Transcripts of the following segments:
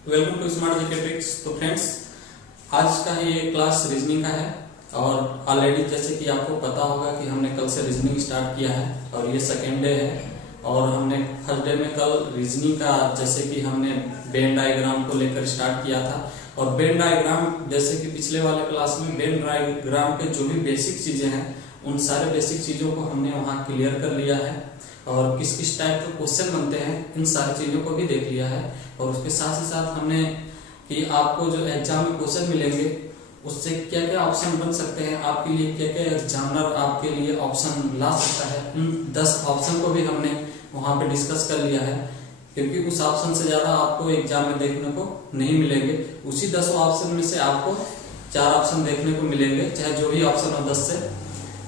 Welcome to smart GK tricks. तो friends, आज का ये क्लास रीजनिंग का है और ऑलरेडी जैसे कि आपको पता होगा कि हमने कल से रीजनिंग स्टार्ट किया है और ये सेकेंड डे है। और हमने फर्स्ट डे में कल रीजनिंग का जैसे कि हमने वेन डायग्राम को लेकर स्टार्ट किया था। और वेन डायग्राम जैसे कि पिछले वाले क्लास में वेन डायग्राम के जो भी बेसिक चीजें हैं उन सारे बेसिक चीजों को हमने वहाँ क्लियर कर लिया है और किस किस टाइप के क्वेश्चन बनते हैं इन सारी चीजों को भी देख लिया है। और उसके साथ ही साथ हमने कि आपको जो एग्जाम में क्वेश्चन मिलेंगे उससे क्या क्या ऑप्शन बन सकते हैं, आपके लिए क्या क्या एग्जामिनर आपके लिए ऑप्शन ला सकता है, उन 10 ऑप्शन को भी हमने वहाँ पे डिस्कस कर लिया है। क्योंकि उस ऑप्शन से ज्यादा आपको एग्जाम में देखने को नहीं मिलेंगे, उसी 10 ऑप्शन में से आपको 4 ऑप्शन देखने को मिलेंगे, चाहे जो भी ऑप्शन हो 10 से।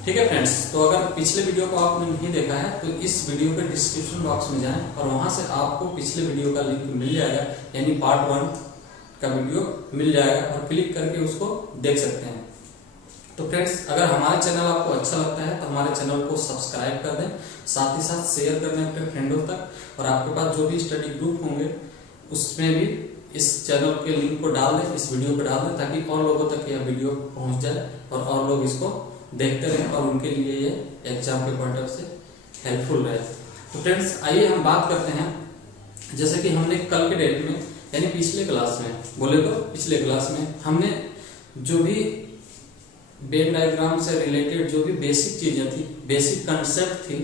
ठीक है फ्रेंड्स, तो अगर पिछले वीडियो को आपने नहीं देखा है तो इस वीडियो के डिस्क्रिप्शन बॉक्स में जाएं और वहां से आपको पिछले वीडियो का लिंक मिल जाएगा, यानी पार्ट 1 का वीडियो मिल जाएगा और क्लिक करके उसको देख सकते हैं। तो फ्रेंड्स, अगर हमारे चैनल आपको अच्छा लगता है तो हमारे चैनल को सब्सक्राइब कर दें, साथ ही साथ शेयर कर दें अपने फ्रेंडों तक। और आपके पास जो भी स्टडी ग्रुप होंगे उसमें भी इस चैनल के लिंक को डाल दें, इस वीडियो को डाल दें, ताकि और लोगों तक यह वीडियो पहुंच जाए और लोग इसको देखते रहें और उनके लिए ये एग्जाम के पॉइंट ऑफ से हेल्पफुल रहे। तो फ्रेंड्स, आइए हम बात करते हैं। जैसे कि हमने कल के डेट में यानी पिछले क्लास में बोले तो पिछले क्लास में हमने जो भी वेन डायग्राम से रिलेटेड जो भी बेसिक चीजें थी, बेसिक कंसेप्ट थी,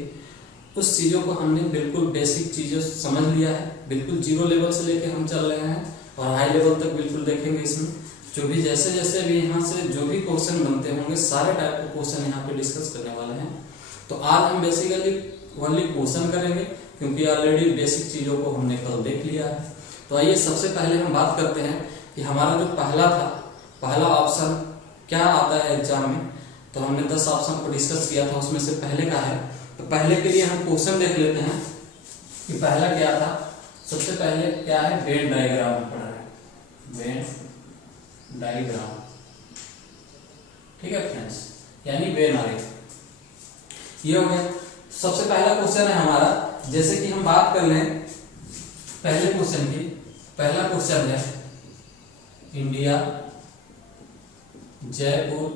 उस चीजों को हमने बिल्कुल बेसिक चीजों समझ लिया है। बिल्कुल जीरो लेवल से लेके हम चल रहे हैं और हाई लेवल तक बिल्कुल देखेंगे। इसमें जो भी जैसे जैसे भी यहाँ से जो भी क्वेश्चन बनते होंगे सारे टाइप के क्वेश्चन यहाँ पे डिस्कस करने वाले हैं। तो आज हम बेसिकली ओनली क्वेश्चन करेंगे क्योंकि ऑलरेडी बेसिक चीजों को हमने कल देख लिया है। तो आइए सबसे पहले हम बात करते हैं कि हमारा जो पहला ऑप्शन क्या आता है एग्जाम में। तो हमने 10 ऑप्शन को डिस्कस किया था, उसमें से पहले का है। तो पहले के लिए हम क्वेश्चन देख लेते हैं कि पहला क्या था। सबसे पहले क्या है, वेन डायग्राम पढ़ रहे हैं, वेन डायग्राम। ठीक है फ्रेंड्स, यानी वेन आरेख ये हो गया। सबसे पहला क्वेश्चन है हमारा, जैसे कि हम बात कर लें पहले क्वेश्चन की। पहला क्वेश्चन है इंडिया, जयपुर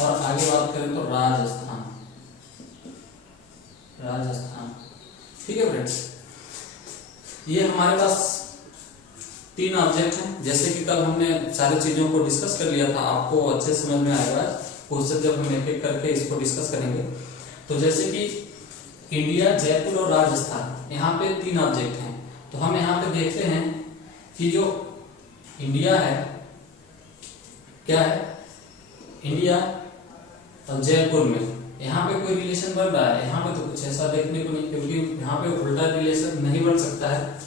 और आगे बात करें तो राजस्थान। ठीक है फ्रेंड्स, ये हमारे पास 3 ऑब्जेक्ट हैं। जैसे कि कल हमने सारी चीजों को डिस्कस कर लिया था, आपको अच्छे समझ में आएगा क्वेश्चन जब हम एक एक करके इसको डिस्कस करेंगे। तो जैसे कि इंडिया, जयपुर और राजस्थान, यहाँ पे 3 ऑब्जेक्ट हैं। तो हम यहाँ पे देखते हैं कि जो इंडिया है क्या है, इंडिया और जयपुर में यहाँ पे कोई रिलेशन बन रहा है। यहाँ पे तो कुछ ऐसा देखने को नहीं, क्योंकि यहाँ पे उल्टा रिलेशन नहीं बन सकता है।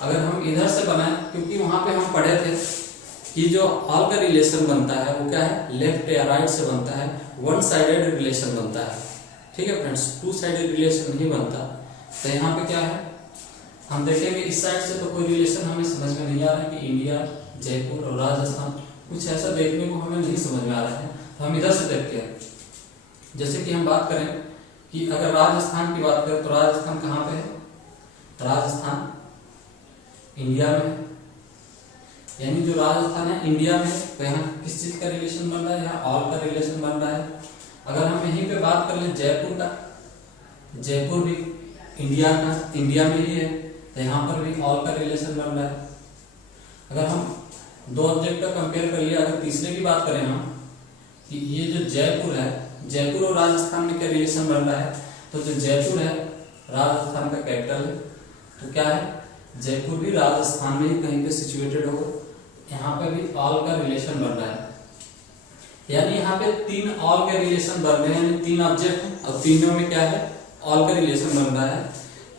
अगर हम इधर से बनाए, क्योंकि वहां पे हम पढ़े थे कि जो ऑल का रिलेशन बनता है वो क्या है, लेफ्ट या राइट से बनता है, वन साइडेड रिलेशन बनता है। ठीक है फ्रेंड्स, 2 साइडेड रिलेशन नहीं बनता। तो यहाँ पे क्या है, हम देखेंगे इस साइड से तो कोई रिलेशन हमें समझ में नहीं आ रहा है कि इंडिया, जयपुर और राजस्थान, कुछ ऐसा देखने को हमें नहीं समझ में आ रहा है। तो हम इधर से देखते हैं। जैसे कि हम बात करें कि अगर राजस्थान की बात करें तो राजस्थान कहाँ पे है, राजस्थान इंडिया में, यानी जो राजस्थान है इंडिया में, तो यहाँ किस चीज का रिलेशन बन रहा है, यहाँ ऑल का रिलेशन बन रहा है। अगर हम यहीं पे बात कर ले जयपुर का, जयपुर भी इंडिया में ही है, तो यहाँ पर भी ऑल का रिलेशन बन रहा है। अगर हम 2 ऑब्जेक्ट का कंपेयर कर लिया, अगर तीसरे की बात करें हम कि ये जो जयपुर है, जयपुर और राजस्थान में क्या रिलेशन बन रहा है, तो जो जयपुर है राजस्थान का कैपिटल है, तो क्या है, जयपुर भी राजस्थान में ही कहीं पे सिचुएटेड होगा। यहाँ पे भी ऑल का रिलेशन बन रहा है, यानी यहाँ पे 3 ऑल के रिलेशन बन रहे हैं, 3 ऑब्जेक्ट हैं और तीनों में क्या है, ऑल का रिलेशन बन रहा है।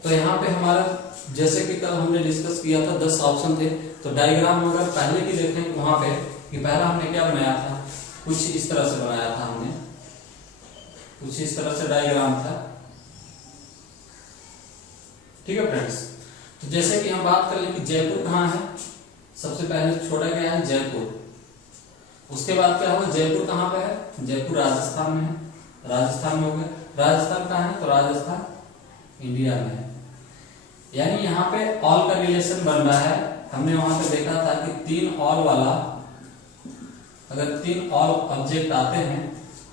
तो यहाँ पे हमारा जैसे कि कल हमने डिस्कस किया था 10 ऑप्शन थे। तो डायग्राम अगर पहले की देखें वहां पे कि पहला हमने क्या बनाया था, कुछ इस तरह से बनाया था हमने, कुछ इस तरह से डायग्राम था। ठीक है फ्रेंड्स, तो जैसे कि हम बात कर लें कि जयपुर कहाँ है, सबसे पहले छोटा क्या है, जयपुर। उसके बाद क्या हुआ, जयपुर कहाँ पे है, जयपुर राजस्थान में है, राजस्थान में हो गया। राजस्थान कहाँ है, तो राजस्थान इंडिया में है। यानी यहाँ पे ऑल का रिलेशन बन रहा है। हमने वहां पे देखा था कि 3 ऑल वाला, अगर 3 ऑल ऑब्जेक्ट आते हैं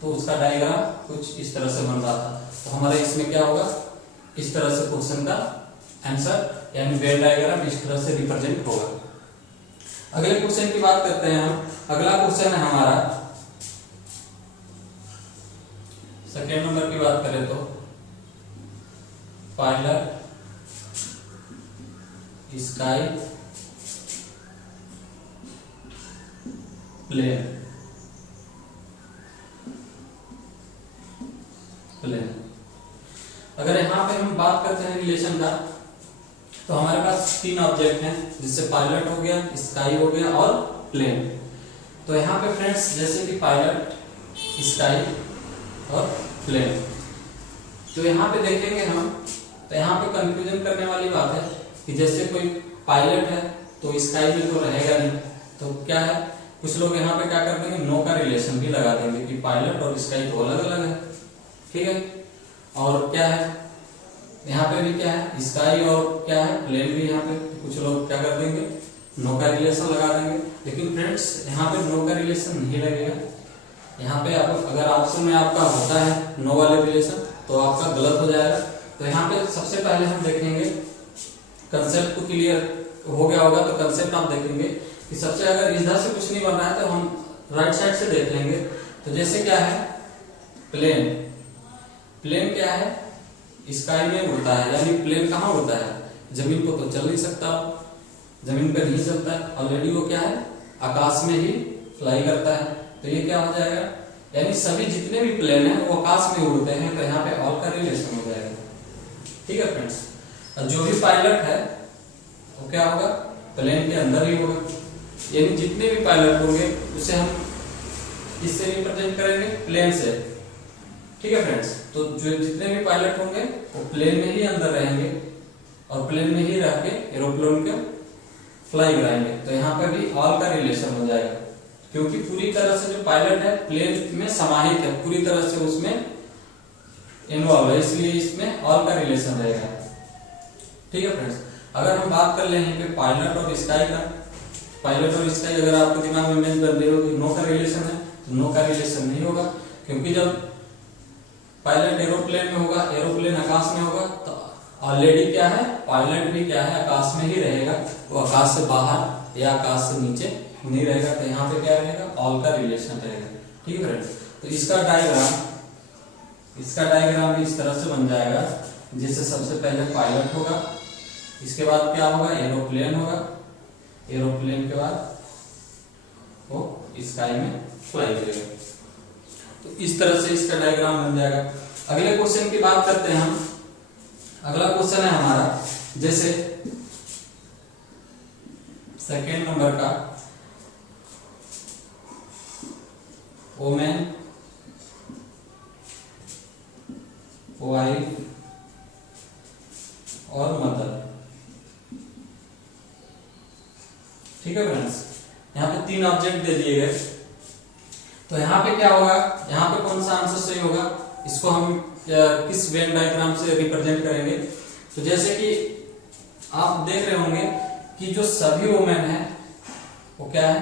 तो उसका डायग्राम कुछ इस तरह से बन रहा था। तो हमारे इसमें क्या होगा, इस तरह से क्वेश्चन का आंसर यानी वेन डायग्राम इस तरह से रिप्रेजेंट होगा। अगले क्वेश्चन की बात करते हैं हम। अगला क्वेश्चन है हमारा सेकेंड नंबर की बात करें तो पायलट स्काई प्लेन। अगर यहाँ पे हम बात करते हैं रिलेशन का, तो हमारे पास 3 ऑब्जेक्ट हैं, जिससे पायलट हो गया, स्काई हो गया और प्लेन। तो यहाँ पे फ्रेंड्स जैसे कि पायलट, स्काई और प्लेन, तो यहाँ पे देखेंगे हम, तो यहाँ पे कंफ्यूजन करने वाली बात है कि जैसे कोई पायलट है तो स्काई में तो रहेगा नहीं, तो क्या है, कुछ लोग यहाँ पे क्या कर देंगे, नो का रिलेशन भी लगा देंगे कि पायलट और स्काई तो अलग अलग है। ठीक है, और क्या है यहाँ पे भी क्या है, स्काई और क्या है, प्लेन भी। यहाँ पे कुछ लोग क्या कर देंगे, नो का रिलेशन लगा देंगे। लेकिन फ्रेंड्स यहाँ पे नो का रिलेशन नहीं लगेगा। यहाँ पे आप अगर ऑप्शन में आपका होता है नो वाले रिलेशन तो आपका गलत हो जाएगा। तो यहाँ पे सबसे पहले हम देखेंगे, कंसेप्ट को क्लियर हो गया होगा तो कंसेप्ट आप देखेंगे कि सबसे अगर इधर से कुछ नहीं बन रहा है तो हम राइट साइड से देख लेंगे। तो जैसे क्या है, प्लेन, प्लेन क्या है, स्काई में उड़ता है, यानी प्लेन कहाँ उड़ता है, जमीन को तो चल नहीं सकता, जमीन पर नहीं चलता है, ऑलरेडी वो क्या है, आकाश में ही फ्लाई करता है। तो ये क्या हो जाएगा, यानी सभी जितने भी प्लेन है वो आकाश में उड़ते हैं, तो यहाँ पे ऑल का रिलेशन हो जाएगा। ठीक है फ्रेंड्स, और जो भी पायलट है वो क्या होगा, प्लेन के अंदर ही होगा, यानी जितने भी पायलट होंगे उसे हम इससे रिप्रेजेंट करेंगे, प्लेन से। ठीक है फ्रेंड्स, तो जो जितने भी पायलट होंगे वो प्लेन में ही अंदर रहेंगे और प्लेन में ही रह के एरोप्लेन को फ्लाई कराएंगे। तो यहाँ पे भी ऑल का रिलेशन हो जाएगा, क्योंकि पूरी तरह से जो पायलट है प्लेन में समाहित है, पूरी तरह से उसमें इन्वॉल्व है, इसलिए इसमें ऑल का रिलेशन रहेगा। ठीक है फ्रेंड्स, अगर हम बात कर ले यहाँ पे पायलट और स्काई का, पायलट और स्काई अगर आपके दिमाग में इमेज बन रही हो कि नो का रिलेशन है, तो नो का रिलेशन नहीं होगा, क्योंकि जब पायलट एरोप्लेन में होगा, एरोप्लेन आकाश में होगा, तो ऑलरेडी क्या है, पायलट भी क्या है, आकाश में ही रहेगा, वो आकाश से बाहर या आकाश से नीचे नहीं रहेगा। तो यहाँ पे क्या रहेगा, ऑल का रिलेशन रहेगा। ठीक है फ्रेंड्स, तो इसका डायग्राम भी इस तरह से बन जाएगा, जिससे सबसे पहले पायलट होगा, इसके बाद क्या होगा, एरोप्लेन होगा, एरोप्लेन के बाद वो स्काई में फ्लाई करेगा। तो इस तरह से इसका डायग्राम बन जाएगा। अगले क्वेश्चन की बात करते हैं हम। अगला क्वेश्चन है हमारा, जैसे सेकेंड नंबर का, वोमेन, वाइफ और मदर। ठीक है फ्रेंड्स, यहाँ पे 3 ऑब्जेक्ट दे दिए गए, तो यहाँ पे क्या होगा, यहाँ पे कौन सा आंसर सही होगा, इसको हम किस वेन डायग्राम से रिप्रेजेंट करेंगे। तो जैसे कि आप देख रहे होंगे कि जो सभी वुमेन है वो क्या है,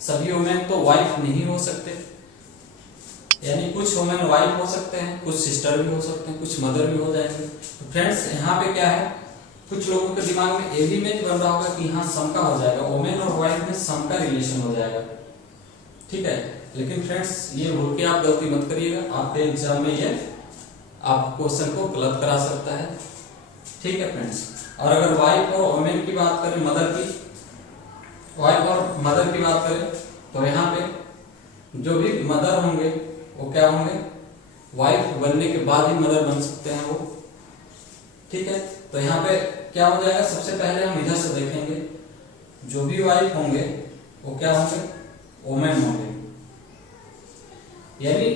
सभी वुमेन तो वाइफ नहीं हो सकते, यानी कुछ वुमेन वाइफ हो सकते हैं, कुछ सिस्टर भी हो सकते हैं, कुछ मदर भी हो जाएंगे। तो फ्रेंड्स यहाँ पे क्या है, कुछ लोगों के दिमाग में ये भी इमेज बन रहा होगा कि यहाँ सम का हो जाएगा, वुमेन और वाइफ में सम का रिलेशन हो जाएगा। ठीक है, लेकिन फ्रेंड्स ये भूल के आप गलती मत करिएगा, आपके एग्जाम में ये आप क्वेश्चन को गलत करा सकता है। ठीक है फ्रेंड्स, और अगर वाइफ और वुमेन की बात करें, मदर की, वाइफ और मदर की बात करें, तो यहाँ पे जो भी मदर होंगे वो क्या होंगे, वाइफ बनने के बाद ही मदर बन सकते हैं वो। ठीक है, तो यहाँ पे क्या हो जाएगा, सबसे पहले हम इधर से देखेंगे, जो भी वाइफ होंगे वो क्या होंगे, वुमेन होंगे, यानी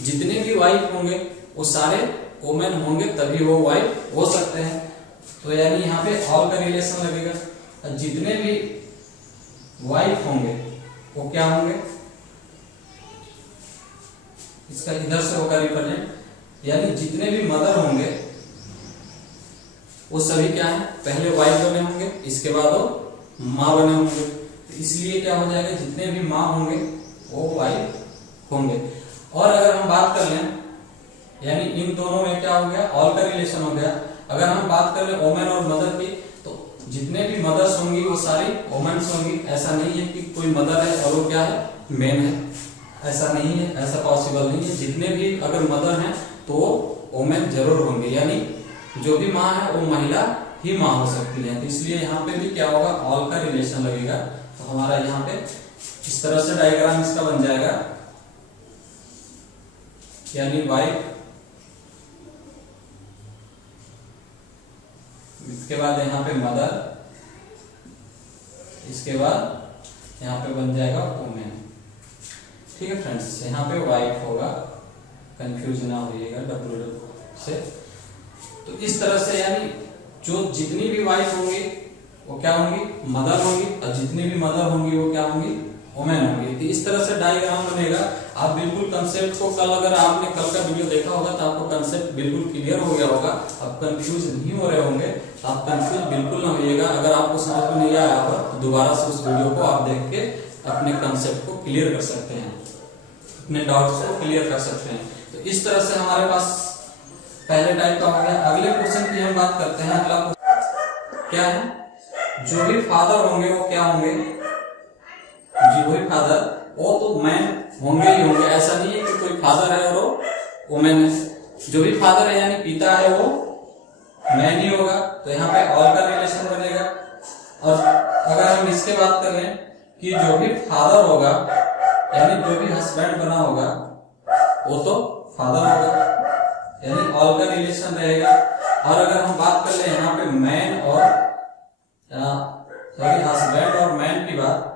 जितने भी वाइफ होंगे वो सारे वुमेन होंगे, तभी वो वाइफ हो सकते हैं। तो यानी यहाँ पे ऑल का रिलेशन लगेगा, जितने भी वाइफ होंगे वो क्या होंगे, इसका इधर से होगा रिप्रेजेंट, यानी जितने भी मदर होंगे वो सभी क्या है, पहले वाइफ बने होंगे, इसके बाद वो माँ बने होंगे। तो इसलिए क्या हो जाएगा, जितने भी माँ होंगे वो वाइफ होंगे। और अगर हम बात कर लें, यानी इन दोनों में क्या हो गया, ऑल का रिलेशन हो गया। अगर हम बात कर लें वोमेन और मदर की, तो जितने भी मदर्स होंगी वो सारी वोमेन्स होंगी। ऐसा नहीं है कि कोई मदर है और वो क्या है, मेन है, ऐसा नहीं है, ऐसा पॉसिबल नहीं है। जितने भी अगर मदर हैं तो वो वोमेन जरूर होंगे, यानी जो भी माँ है वो महिला ही माँ हो सकती है। तो इसलिए यहाँ पे भी क्या होगा, ऑल का रिलेशन लगेगा। तो हमारा यहाँ पे इस तरह से डायग्राम इसका बन जाएगा, यानी वाइफ, इसके बाद यहाँ पे मदर, इसके बाद यहाँ पे बन जाएगा वुमेन। ठीक है फ्रेंड्स, यहाँ पे वाइफ होगा, कंफ्यूज ना होइएगा डब्ल्यू से। तो इस तरह से यानी जो जितनी भी वाइफ होंगी वो क्या होंगी, मदर होंगी, और जितनी भी मदर होंगी वो क्या होंगी, वुमेन होंगी। तो इस तरह से डायग्राम बनेगा। आप बिल्कुल कंसेप्ट को, कल अगर आपने कल का वीडियो देखा होगा तो आपको कंसेप्ट बिल्कुल क्लियर हो गया होगा, आप कंफ्यूज नहीं हो रहे होंगे। आप कंफ्यूज बिल्कुल ना होइएगा। अगर आपको समझ में नहीं आया होगा तो दोबारा से उस वीडियो को आप देख के अपने कंसेप्ट को क्लियर कर सकते हैं, अपने डाउट्स को क्लियर कर सकते हैं। तो इस तरह से हमारे पास पहले टाइप का हो गया। अगले क्वेश्चन की हम बात करते हैं। अगला क्वेश्चन क्या है, जो भी फादर होंगे वो क्या होंगे, जो भी फादर वो तो मैन होंगे ही होंगे। ऐसा नहीं है कि कोई फादर है और वो वुमेन है। जो भी फादर है यानी पिता है वो मैन ही होगा। तो यहाँ पे ऑल का रिलेशन बनेगा। और अगर हम इसके बात कर लें कि जो भी फादर होगा यानी जो भी हस्बैंड बना होगा वो तो फादर होगा, यानी ऑल का रिलेशन रहेगा। और अगर हम बात कर ले यहाँ पे मैन और हस्बैंड और मैन की बात,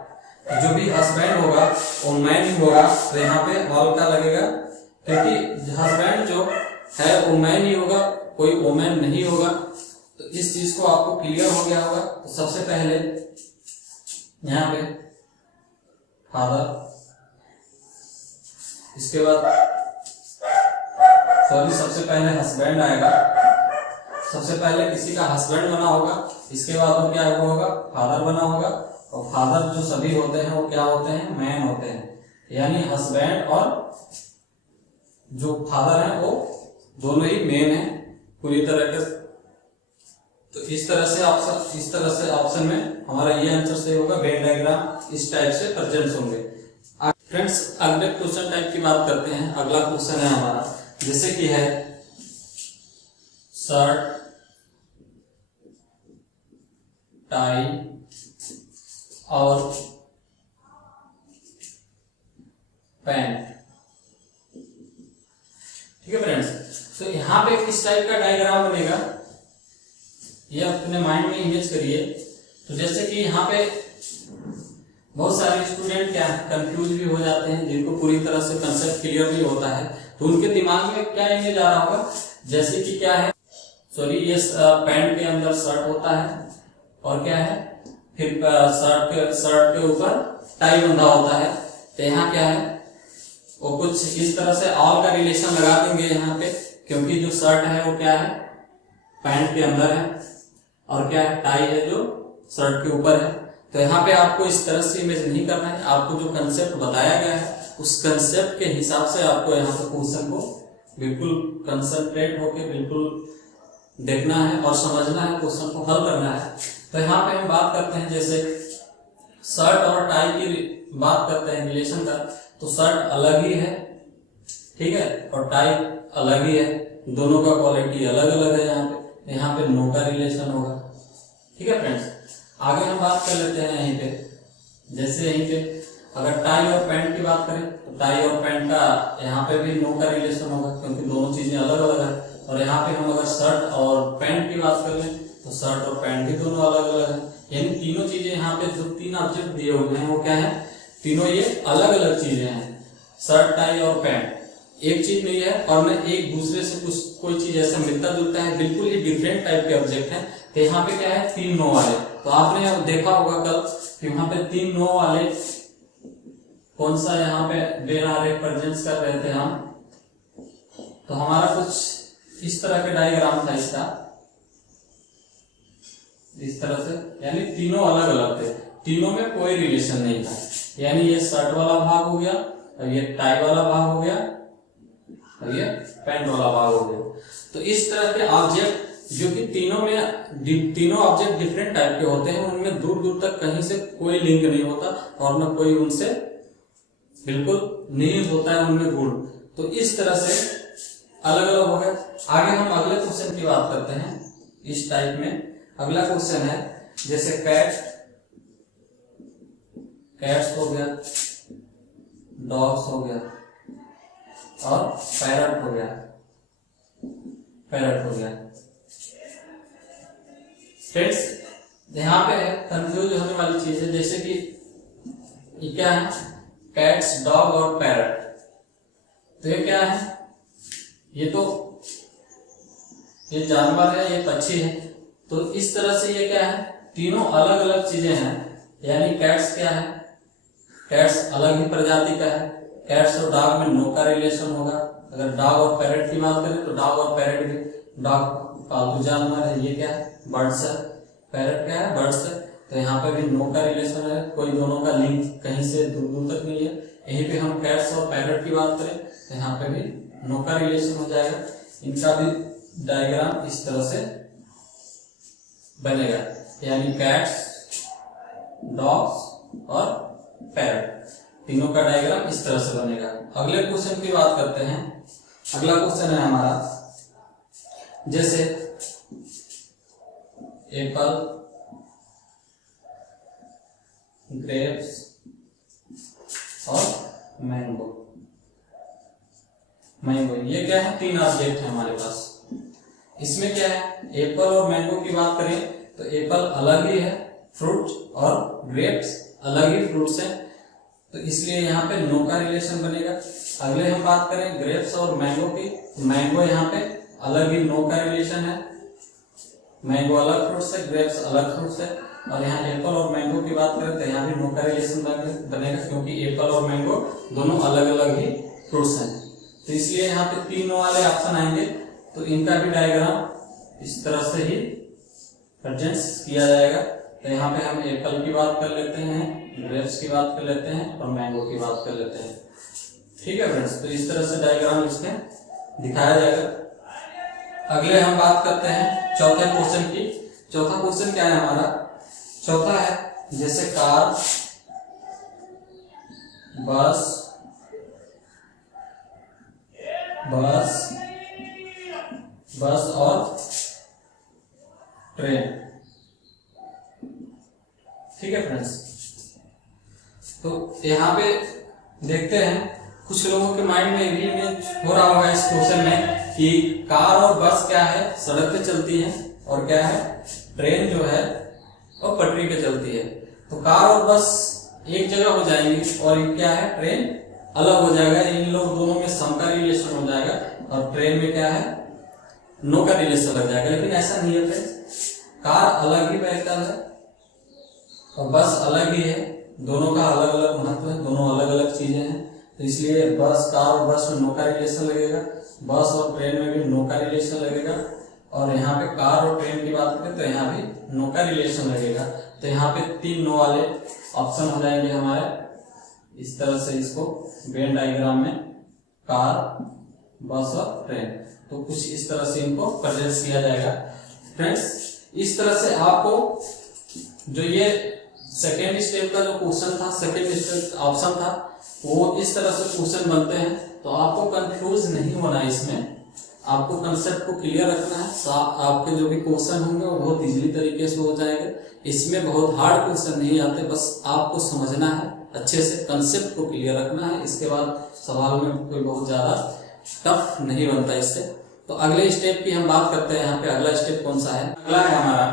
जो भी हस्बैंड होगा वो मैन ही होगा। तो यहाँ पे ऑल का लगेगा, क्योंकि हस्बैंड जो है वो मैन ही होगा, कोई वुमेन नहीं होगा। तो इस चीज को आपको क्लियर हो गया होगा। तो सबसे पहले यहाँ पे फादर, इसके बाद सबसे पहले हस्बैंड आएगा। सबसे पहले किसी का हस्बैंड बना होगा, इसके बाद वो क्या होगा, फादर बना होगा। और फादर जो सभी होते हैं वो क्या होते हैं, मैन होते हैं। यानी हस्बैंड और जो फादर है वो दोनों ही मेन है पूरी तरह के। तो इस तरह से ऑप्शन में हमारा ये आंसर सही होगा। वेन डायग्राम इस टाइप से प्रेजेंट होंगे। फ्रेंड्स, अगले क्वेश्चन टाइप की बात करते हैं। अगला क्वेश्चन है हमारा, जैसे कि है शर्ट, टाई और पैंट। ठीक है फ्रेंड्स, तो यहां पे किस टाइप का डायग्राम बनेगा ये अपने माइंड में इमेज करिए। तो जैसे कि यहाँ पे बहुत सारे स्टूडेंट क्या कंफ्यूज भी हो जाते हैं, जिनको पूरी तरह से कंसेप्ट क्लियर नहीं होता है। तो उनके दिमाग में क्या इमेज आ रहा होगा, जैसे कि क्या है, सॉरी, ये पैंट के अंदर शर्ट होता है और क्या है, फिर शर्ट के ऊपर टाई बंधा होता है। तो यहाँ क्या है, वो कुछ इस तरह से ऑल का रिलेशन लगा देंगे यहाँ पे, क्योंकि जो शर्ट है वो क्या है, पैंट के अंदर है, और क्या है, टाई है जो शर्ट के ऊपर है। तो यहाँ पे आपको इस तरह से इमेज नहीं करना है। आपको जो कंसेप्ट बताया गया है उस कंसेप्ट के हिसाब से आपको यहाँ पे क्वेश्चन को बिल्कुल कंसंट्रेट होकर बिल्कुल देखना है और समझना है, क्वेश्चन को हल करना है। तो यहाँ पे हम बात करते हैं, जैसे शर्ट और टाई की बात करते हैं रिलेशन का, तो शर्ट अलग ही है, ठीक है, और टाई अलग ही है, दोनों का क्वालिटी अलग अलग है। यहाँ पे नो का रिलेशन होगा। ठीक है फ्रेंड्स, आगे हम बात कर लेते हैं यहीं पे, जैसे यहीं पे अगर टाई और पैंट की बात करें तो टाई और पैंट का यहाँ पे भी नो का रिलेशन होगा, क्योंकि दोनों चीजें अलग अलग है। और यहाँ पे हम अगर शर्ट और पैंट की बात कर लें तो शर्ट और पैंट भी दोनों अलग अलग है। यानी तीनों चीजें यहाँ पे जो तीन ऑब्जेक्ट दिए हुए हैं वो क्या है, तीनों ये अलग अलग चीजें हैं। शर्ट, टाई और पैंट एक चीज नहीं है, और न एक दूसरे से कुछ कोई चीज ऐसा मिलता जुलता है, बिल्कुल ही डिफरेंट टाइप के ऑब्जेक्ट हैं। तो यहाँ पे क्या है, तीन नो वाले। तो आपने देखा होगा कल कि वहां पे तीन नो वाले कौन सा यहाँ पे रिप्रेजेंट कर रहे थे हम। तो हमारा कुछ इस तरह का डायग्राम था इसका, इस तरह से, यानी तीनों अलग अलग थे, तीनों में कोई रिलेशन नहीं था। यानी ये शर्ट वाला भाग हो गया, और ये टाई वाला भाग हो गया, और ये पैंट वाला भाग हो गया। तो इस तरह के ऑब्जेक्ट जो कि तीनों ऑब्जेक्ट डिफरेंट टाइप के होते हैं, उनमें दूर दूर तक कहीं से कोई लिंक नहीं होता और न कोई उनसे बिल्कुल नहीं होता है उनमें गुण। तो इस तरह से अलग अलग हो गए। आगे हम अगले क्वेश्चन की बात करते हैं इस टाइप में। अगला क्वेश्चन है जैसे कैट्स हो गया, डॉग्स हो गया और पैरट हो गया। फ्रेंड्स यहाँ पे कंफ्यूज होने वाली चीज है, जैसे कि ये क्या है, कैट्स, डॉग और पैरट। तो ये क्या है, ये जानवर है, ये पक्षी है। तो इस तरह से ये क्या है, तीनों अलग अलग चीजें हैं। यानी कैट्स क्या है, कैट्स अलग ही प्रजाति का है। कैट्स और डॉग में नो का रिलेशन होगा। अगर डॉग और पैरट की बात करें तो डॉग और पैरट भी, डॉग पालतू जानवर है, ये क्या है, बर्ड्स है। पैरट क्या है, बर्ड्स है। तो यहाँ पे भी नो का रिलेशन है, कोई दोनों का लिंक कहीं से दूर दूर तक नहीं है। यहीं पे हम कैट्स और पैरट की बात करें तो यहाँ पे भी नो का रिलेशन हो जाएगा। इनका भी डायग्राम इस तरह से बनेगा, यानी कैट्स, डॉग्स और पैरट, तीनों का डायग्राम इस तरह से बनेगा। अगले क्वेश्चन की बात करते हैं। अगला क्वेश्चन है हमारा जैसे एप्पल, ग्रेप्स और मैंगो। ये क्या है, तीन ऑब्जेक्ट है हमारे पास। इसमें क्या है, एप्पल और मैंगो की बात करें तो एप्पल अलग ही है फ्रूट और ग्रेप्स अलग ही फ्रूट्स है, तो इसलिए यहाँ पे नो का रिलेशन बनेगा। अगले हम बात करें ग्रेप्स और मैंगो की, मैंगो यहाँ पे अलग ही नो का रिलेशन है। मैंगो अलग फ्रूट्स है, ग्रेप्स अलग फ्रूट्स है। और यहाँ एप्पल और मैंगो की बात करें तो यहाँ भी नो का रिलेशन बनेगा, क्योंकि एप्पल और मैंगो दोनों अलग अलग ही फ्रूट्स हैं। तो इसलिए यहाँ पे तीन नो वाले ऑप्शन आएंगे। तो इनका भी डायग्राम इस तरह से ही प्रेजेंट किया जाएगा। तो यहाँ पे हम एप्पल की बात कर लेते हैं, ग्रेप्स की बात कर लेते हैं और मैंगो की बात कर लेते हैं। ठीक है फ्रेंड्स, तो इस तरह से डायग्राम इसमें दिखाया जाएगा। अगले हम बात करते हैं चौथे क्वेश्चन की। चौथा क्वेश्चन क्या है हमारा, चौथा है जैसे कार, बस और ट्रेन। ठीक है फ्रेंड्स, तो यहाँ पे देखते हैं कुछ लोगों के माइंड में भी इमेज हो रहा होगा इस क्वेश्चन में कि कार और बस क्या है, सड़क पे चलती है, और क्या है, ट्रेन जो है वो पटरी पे चलती है। तो कार और बस एक जगह हो जाएंगी और क्या है, ट्रेन अलग हो जाएगा। इन लोग दोनों में सम का रिलेशन हो जाएगा और ट्रेन में क्या है, नो का रिलेशन लग जाएगा। लेकिन ऐसा नहीं है फ्रेंड्स, कार अलग ही व्हीकल है और बस अलग ही है, दोनों का अलग अलग महत्व है, दोनों अलग अलग चीजें हैं। तो इसलिए बस, कार और बस में नो का रिलेशन लगेगा, बस और ट्रेन में भी नो का रिलेशन लगेगा। और यहाँ पे कार और ट्रेन की बात करें तो यहाँ भी नो का रिलेशन लगेगा। तो यहाँ पे तीन नो वाले ऑप्शन हो जाएंगे हमारे। इस तरह से इसको वेन डायग्राम में कार, बस और ट्रेन, तो कुछ इस तरह से इनको प्रेजेंट किया जाएगा। फ्रेंड्स, इस तरह से आपको जो ये सेकेंड स्टेप का जो क्वेश्चन था, सेकेंड स्टेप ऑप्शन था, वो इस तरह से क्वेश्चन बनते हैं। तो आपको कंफ्यूज नहीं होना, इसमें आपको कंसेप्ट को क्लियर रखना है। आपके जो भी क्वेश्चन होंगे वो बहुत इजीली तरीके से हो जाएंगे। इसमें बहुत हार्ड क्वेश्चन नहीं आते, बस आपको समझना है अच्छे से, कंसेप्ट को क्लियर रखना है। इसके बाद सवाल में कोई बहुत ज्यादा टफ नहीं बनता इससे। तो अगले स्टेप की हम बात करते हैं। यहाँ पे अगला स्टेप कौन सा है, अगला है हमारा,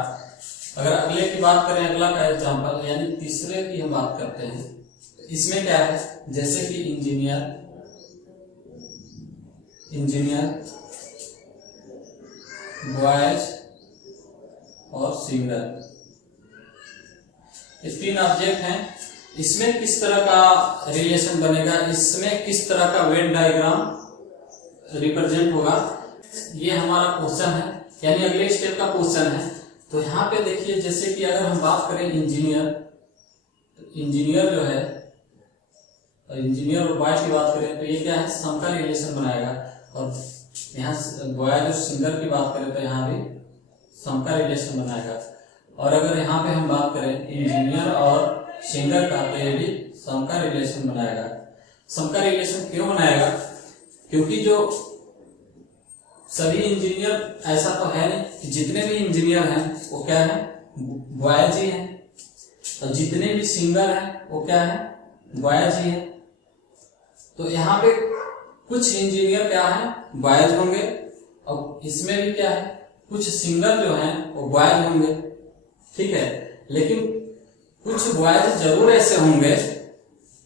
अगर अगले की बात करें, अगला का एग्जाम्पल यानी तीसरे की हम बात करते हैं। इसमें क्या है, जैसे कि इंजीनियर, बॉयज और सिंगर, ये तीन ऑब्जेक्ट हैं। इसमें किस तरह का रिलेशन बनेगा, इसमें किस तरह का वेन डायग्राम रिप्रेजेंट होगा, ये हमारा क्वेश्चन है, यानी अगले स्टेप का क्वेश्चन है। तो यहाँ पे देखिए, जैसे कि अगर हम बात करें इंजीनियर, तो इंजीनियर जो है, इंजीनियर और बॉय की बात करें तो ये क्या है, सम का रिलेशन बनाएगा। और यहाँ बॉय जो सिंगर की बात करें तो यहाँ भी सम का रिलेशन बनाएगा। और अगर यहाँ पे हम बात करें इंजीनियर और सिंगर का, तो ये भी सम का रिलेशन बनाएगा। सम का रिलेशन क्यों बनाएगा? क्योंकि जो सभी इंजीनियर, ऐसा तो है नहीं कि जितने भी इंजीनियर हैं वो क्या है, बॉयज ही हैं, और जितने भी सिंगर हैं वो क्या है, बॉयज ही हैं। तो यहाँ पे कुछ इंजीनियर क्या है, बॉयज होंगे, और इसमें भी क्या है, कुछ सिंगर जो हैं वो बॉयज होंगे, ठीक है। लेकिन कुछ बॉयज जरूर ऐसे होंगे,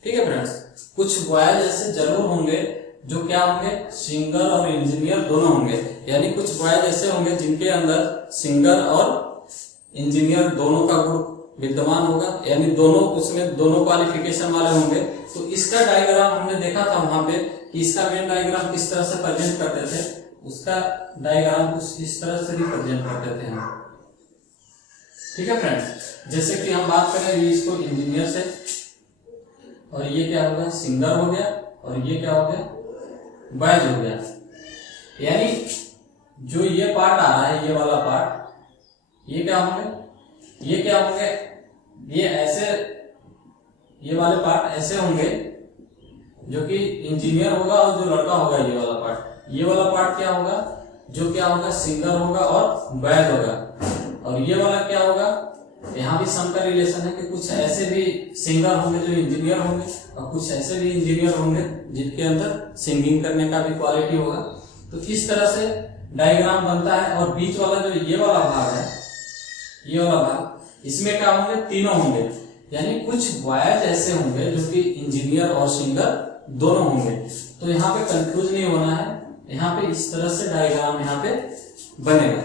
ठीक है फ्रेंड्स, कुछ बॉयज ऐसे जरूर होंगे जो क्या होंगे, सिंगर और इंजीनियर दोनों होंगे। यानी कुछ बॉयज ऐसे होंगे जिनके अंदर सिंगर और इंजीनियर दोनों का गुण विद्यमान होगा, यानी दोनों, उसमें दोनों क्वालिफिकेशन वाले होंगे। तो इसका डायग्राम हमने देखा था वहां पे कि इसका वेन डायग्राम किस तरह से प्रेजेंट करते थे, उसका डायग्राम कुछ इस तरह से रिप्रेजेंट करते थे हम, ठीक है फ्रेंड्स। जैसे कि हम बात करें इसको इंजीनियर से, और ये क्या हो गया, सिंगर हो गया, और ये क्या हो गया, बॉयज हो गया। यानी जो ये पार्ट आ रहा है, ये वाला पार्ट, ये क्या होंगे, ये क्या होंगे, ये ऐसे, ये वाले पार्ट ऐसे होंगे जो कि इंजीनियर होगा, और जो लड़का होगा ये वाला पार्ट, ये वाला पार्ट क्या होगा, जो क्या होगा, सिंगर होगा और बॉयज होगा। और ये वाला क्या होगा, यहाँ भी सम का रिलेशन है कि कुछ ऐसे भी सिंगर होंगे जो इंजीनियर होंगे, और कुछ ऐसे भी इंजीनियर होंगे जिनके अंदर सिंगिंग करने का भी क्वालिटी होगा। तो इस तरह से डायग्राम बनता है। और बीच वाला जो ये वाला भाग है, ये वाला भाग, इसमें क्या होंगे, तीनों होंगे। यानी कुछ बॉयज ऐसे होंगे जो कि इंजीनियर और सिंगर दोनों होंगे। तो यहाँ पे कंफ्यूज नहीं होना है, यहाँ पे इस तरह से डायग्राम यहाँ पे बनेगा,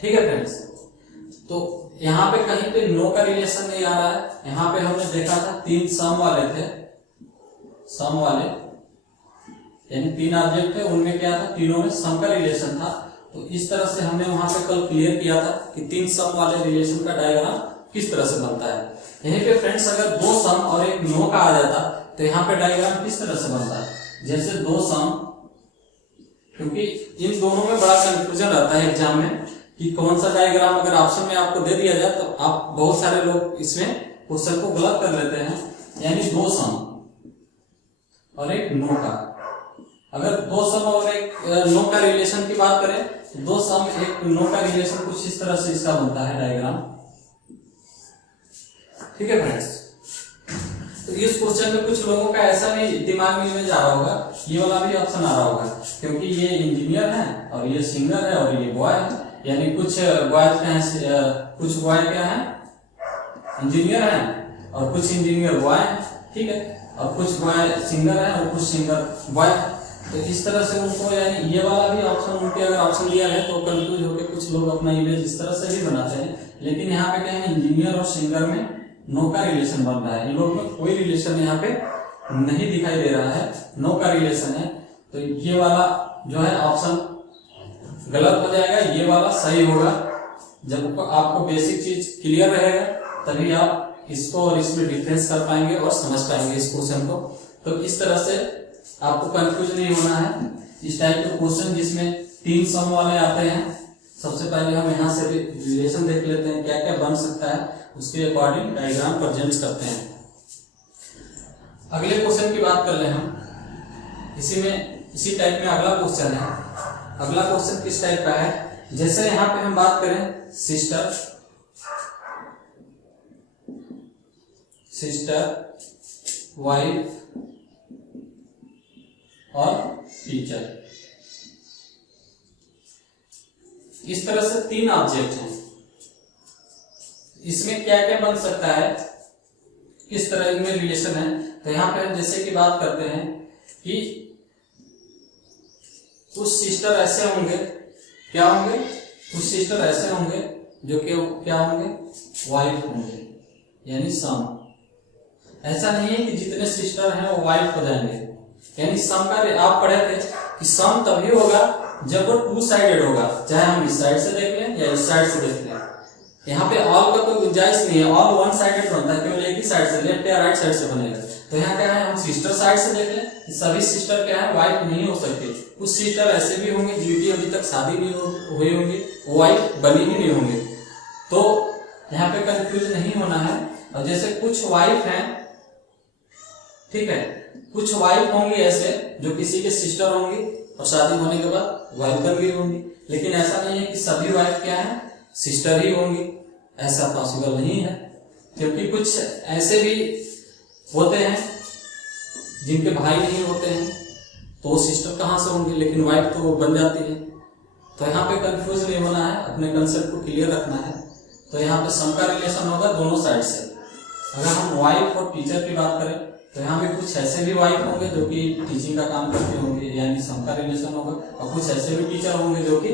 ठीक है फ्रेंड्स। तो यहाँ पे कहीं पे नो का रिलेशन नहीं आ रहा है। यहाँ पे हमने देखा था 3 सम वाले थे, सम वाले, यानी 3 ऑब्जेक्ट थे, उनमें क्या था, तीनों में सम का रिलेशन था। तो इस तरह से हमने वहां पे कल क्लियर किया था कि 3 सम वाले रिलेशन का डायग्राम किस तरह से बनता है। यहीं पे फ्रेंड्स अगर 2 सम और एक नो का आ जाता तो यहाँ पे डायग्राम किस तरह से बनता है, जैसे 2 सम, क्योंकि इन दोनों में बड़ा कंफ्यूजन रहता है एग्जाम में कि कौन सा डायग्राम अगर ऑप्शन में आपको दे दिया जाए तो आप, बहुत सारे लोग इसमें क्वेश्चन को गलत कर लेते हैं। यानी 2 सम और एक नो का, अगर 2 सम और एक नो का रिलेशन की बात करें तो 2 सम एक नो का रिलेशन कुछ इस तरह से इसका बनता है डायग्राम, ठीक है फ्रेंड्स। तो इस क्वेश्चन में कुछ लोगों का ऐसा नहीं दिमाग में इमेज आ रहा होगा, ये वाला भी ऑप्शन आ रहा होगा, क्योंकि ये इंजीनियर है और ये सिंगर है और ये बॉय है। यानी कुछ बॉयज क्या है, कुछ बॉय क्या है, इंजीनियर है, और कुछ इंजीनियर बॉय है, ठीक है, और कुछ बॉय सिंगर है और कुछ सिंगर बॉय है। तो इस तरह से उनको, यानी ये वाला भी ऑप्शन, उनके अगर ऑप्शन लिया है तो कंफ्यूज होकर कुछ लोग अपना इमेज इस तरह से भी बनाते हैं। लेकिन यहाँ पे क्या है, इंजीनियर और सिंगर में नो का रिलेशन बन रहा है, इन लोगों में कोई रिलेशन यहाँ पे नहीं दिखाई दे रहा है, नो का रिलेशन है। तो ये वाला जो है ऑप्शन गलत हो जाएगा, ये वाला सही होगा। जब आपको बेसिक चीज क्लियर रहेगा तभी आप इसको और इसमें डिफरेंस कर पाएंगे और समझ पाएंगे इस क्वेश्चन को। तो इस तरह से आपको कंफ्यूज नहीं होना है। इस टाइप के क्वेश्चन जिसमें 3 सम वाले आते हैं, सबसे पहले हम यहाँ से रिलेशन देख लेते हैं क्या क्या बन सकता है, उसके अकॉर्डिंग डायग्राम प्रेजेंट करते हैं। अगले क्वेश्चन की बात कर ले हम, इसी टाइप में अगला क्वेश्चन है। अगला क्वेश्चन किस टाइप का है, जैसे यहाँ पे हम बात करें सिस्टर, वाइफ और टीचर, इस तरह से 3 ऑब्जेक्ट हैं। इसमें क्या क्या बन सकता है, किस तरह इनमें रिलेशन है। तो यहाँ पे हम जैसे कि बात करते हैं कि कुछ सिस्टर ऐसे होंगे, क्या होंगे, कुछ सिस्टर ऐसे होंगे जो कि क्या होंगे, वाइफ होंगे, यानी सम। ऐसा नहीं है कि जितने सिस्टर हैं वो वाइफ हो जाएंगे। यानी सम का आप पढ़े थे कि सम तभी होगा जब वो 2 साइडेड होगा, चाहे हम इस साइड से देख लें हैं या इस साइड से देखते हैं। यहाँ पे ऑल का कोई गुंजाइश नहीं है, ऑल वन साइडेड बनता है, केवल एक ही साइड से, लेफ्ट या राइट साइड से बनेगा। तो यहाँ क्या है, हम सिस्टर साइड से देख लें कि सभी सिस्टर क्या है, वाइफ नहीं हो सकती। कुछ सिस्टर ऐसे भी होंगे जिनकी अभी तक शादी नहीं हुई होंगी, वो वाइफ बनी ही नहीं होंगी। तो यहाँ पे कंफ्यूज नहीं होना है। और जैसे कुछ वाइफ हैं, ठीक है, कुछ वाइफ होंगी ऐसे जो किसी के सिस्टर होंगी और शादी होने के बाद वाइफ बन गई होंगी, लेकिन ऐसा नहीं है कि सभी वाइफ क्या है, सिस्टर ही होंगी, ऐसा पॉसिबल नहीं है। क्योंकि कुछ ऐसे भी होते हैं जिनके भाई नहीं होते हैं, तो वो सिस्टर कहाँ से होंगे, लेकिन वाइफ तो वो बन जाती है। तो यहाँ पे कंफ्यूज नहीं होना है, अपने कंसेप्ट को क्लियर रखना है। तो यहाँ पे सम का रिलेशन होगा दोनों साइड से। अगर हम वाइफ और टीचर की बात करें तो यहाँ पे कुछ ऐसे भी वाइफ होंगे जो कि टीचिंग का काम करते होंगे, यानी सम का रिलेशन होगा, और कुछ ऐसे भी टीचर होंगे जो कि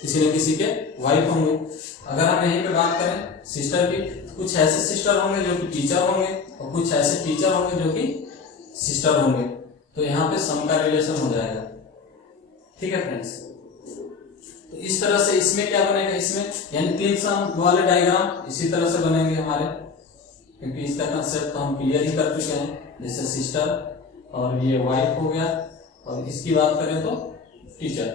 किसी न किसी के वाइफ होंगे। अगर हम यहीं पे बात करें सिस्टर की, कुछ ऐसे सिस्टर होंगे जो कि टीचर होंगे और कुछ ऐसे टीचर होंगे जो कि सिस्टर होंगे। तो यहाँ पे सम का रिलेशन हो जाएगा। ठीक है फ्रेंड्स, तो इस तरह से इसमें क्या बनेगा, इसमें यानी 3 सम वाले डायग्राम इसी तरह से बनेंगे हमारे, क्योंकि इसका कंसेप्ट तो हम क्लियर ही कर चुके हैं। जैसे सिस्टर और ये वाइफ हो गया, और इसकी बात करें तो टीचर।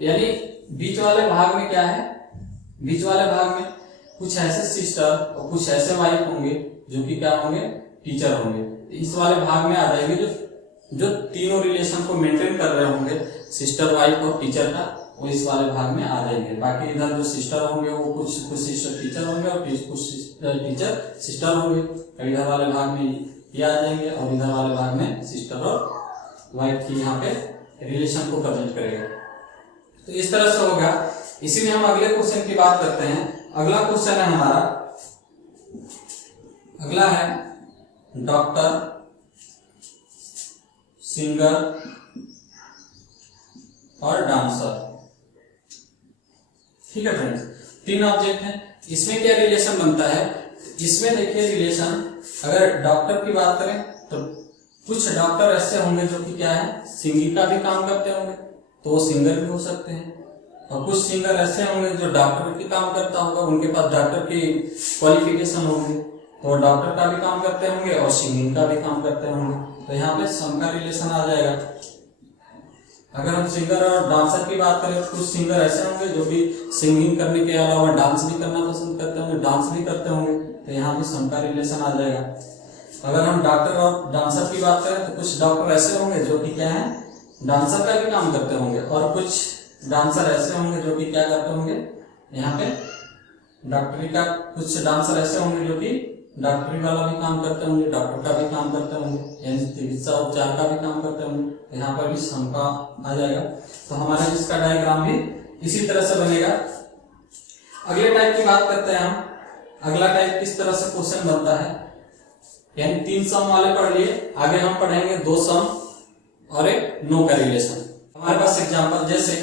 यानी बीच वाले भाग में क्या है, बीच वाले भाग में कुछ ऐसे सिस्टर और कुछ ऐसे वाइफ होंगे जो कि क्या होंगे, टीचर होंगे। इस वाले भाग में आ जाएंगे जो तीनों रिलेशन को मेंटेन कर रहे होंगे, सिस्टर, वाइफ और टीचर का, वो इस वाले भाग में आ जाएंगे। बाकी इधर जो सिस्टर होंगे वो कुछ सिस्टर टीचर होंगे और कुछ टीचर सिस्टर होंगे। इधर वाले भाग में ये आ जाएंगे और इधर वाले भाग में सिस्टर और वाइफ की यहाँ पे रिलेशन को प्रेजेंट करेगा। तो इस तरह से होगा। इसी में हम अगले क्वेश्चन की बात करते हैं। अगला क्वेश्चन है हमारा, अगला है डॉक्टर, सिंगर और डांसर। ठीक है फ्रेंड्स, 3 ऑब्जेक्ट हैं। इसमें क्या रिलेशन बनता है, इसमें देखिए रिलेशन, अगर डॉक्टर की बात करें तो कुछ डॉक्टर ऐसे होंगे जो कि क्या है, सिंगिंग का भी काम करते होंगे, तो वो सिंगर भी हो सकते हैं। और कुछ सिंगर ऐसे होंगे जो डॉक्टर की काम करता होगा, उनके पास डॉक्टर की क्वालिफिकेशन होंगी, तो वो डॉक्टर का भी काम करते होंगे और सिंगिंग का भी काम करते होंगे। तो यहाँ पे सम का रिलेशन आ जाएगा। अगर हम सिंगर और डांसर की बात करें तो कुछ सिंगर ऐसे होंगे जो कि सिंगिंग करने के अलावा डांस भी करना पसंद करते होंगे, डांस भी करते होंगे, तो यहाँ पे सम का रिलेशन आ जाएगा। अगर हम डॉक्टर और डांसर की बात करें तो कुछ डॉक्टर ऐसे होंगे जो कि क्या है, डांसर का भी काम करते होंगे, और कुछ डांसर ऐसे होंगे जो कि क्या करते होंगे, यहाँ पे डॉक्टरी का, कुछ डांसर ऐसे होंगे जो कि डॉक्टरी वाला भी काम करते होंगे, डॉक्टर का भी काम करते होंगे, यानी चिकित्सा उपचार का भी काम करते होंगे। यहाँ पर भी सम का आ जाएगा। तो हमारा इसका डायग्राम भी इसी तरह से बनेगा। अगले टाइप की बात करते हैं हम। अगला टाइप किस तरह से क्वेश्चन बनता है, यानी 3 सम वाले पढ़ लिए, आगे हम पढ़ेंगे 2 सम और एक नो का रिलेशन। हमारे पास एग्जाम्पल जैसे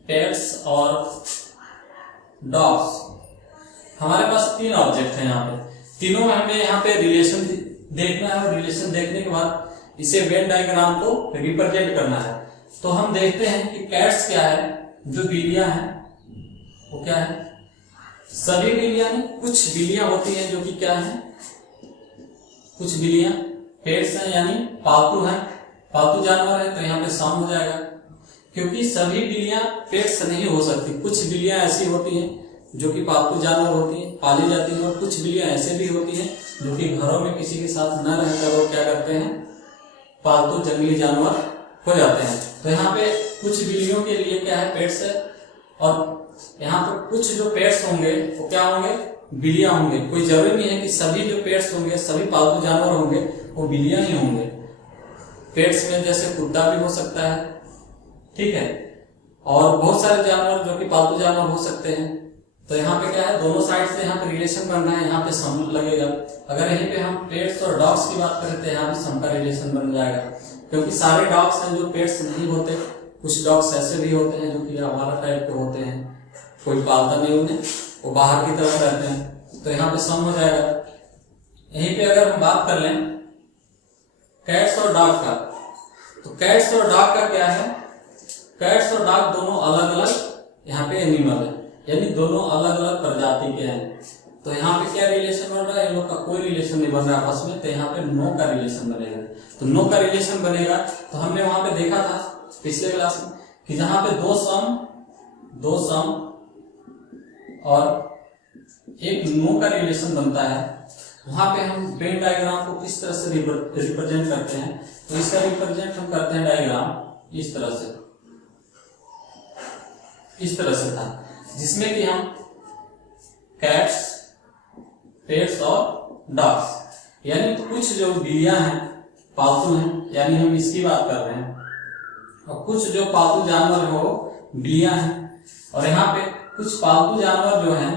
कैट्स और डॉग्स। हमारे पास 3 ऑब्जेक्ट हैं यहाँ पे, तीनों में हमें यहाँ पे रिलेशन देखना है, और रिलेशन देखने के बाद इसे वेन डायग्राम को रिप्रेजेंट करना है। तो हम देखते हैं कि कैट्स क्या है, जो बिल्लियां हैं वो क्या है, सभी बिल्लियां नहीं, कुछ बिल्लियां होती हैं जो कि क्या है, कुछ बिल्लियां पेट्स हैं, यानी पालतू हैं, पालतू जानवर है, तो यहाँ पे सम हो जाएगा। क्योंकि सभी बिल्लियां पेट्स नहीं हो सकती, कुछ बिल्लियां ऐसी होती हैं जो कि पालतू जानवर होती हैं, पाली जाती हैं, और कुछ बिल्लियां ऐसे भी होती हैं जो कि घरों में किसी के साथ न रहकर वो क्या करते हैं, पालतू जंगली जानवर हो जाते हैं। तो यहाँ पे कुछ बिल्लियों के लिए क्या है, पेट्स है, और यहाँ पे कुछ जो पेट्स होंगे वो क्या होंगे, बिल्लियां होंगे। कोई जरूरी नहीं है कि सभी जो पेट्स होंगे, सभी पालतू जानवर होंगे वो बिल्लियां ही होंगे। पेट्स में जैसे कुत्ता भी हो सकता है, ठीक है, और बहुत सारे जानवर जो कि पालतू जानवर हो सकते हैं। तो यहाँ पे क्या है, दोनों साइड से यहाँ पे रिलेशन बन रहा है, यहाँ पे सम लगेगा। अगर यहीं पे हम पेट्स और डॉग्स की बात करें तो यहाँ पे सम का रिलेशन बन जाएगा, क्योंकि सारे डॉग्स हैं जो पेट्स नहीं होते, कुछ डॉग्स ऐसे भी होते हैं जो कि हमारा टाइप के होते हैं, कोई पालता नहीं उन्हें, वो बाहर की तरफ रहते हैं, तो यहाँ पे सम हो जाएगा। यहीं पे अगर हम बात कर लें कैट्स और डॉग का, तो कैट्स और डॉग का क्या है, कैट्स और डॉग दोनों अलग अलग यहाँ पे एनिमल है, यानी दोनों अलग अलग प्रजाति के हैं। तो यहाँ पे क्या रिलेशन बन रहा है, इन लोग का कोई रिलेशन नहीं बन रहा आपस में, तो यहाँ पे नो का रिलेशन बनेगा। तो नो का रिलेशन बनेगा, तो हमने वहां पे देखा था पिछले क्लास में कि जहां पे दो सम और एक नो का रिलेशन बनता है, वहां पे हम वेन डायग्राम को किस तरह से रिप्रेजेंट करते हैं। तो इसका रिप्रेजेंट हम करते हैं डायग्राम इस तरह से था, जिसमें कि हम कैट्स, पेट्स और डॉग्स, यानी कुछ जो बिल्लियां हैं पालतू हैं, यानी हम इसकी बात कर रहे हैं, और कुछ जो पालतू जानवर है वो बिल्लियां हैं, और यहाँ पे कुछ पालतू जानवर जो हैं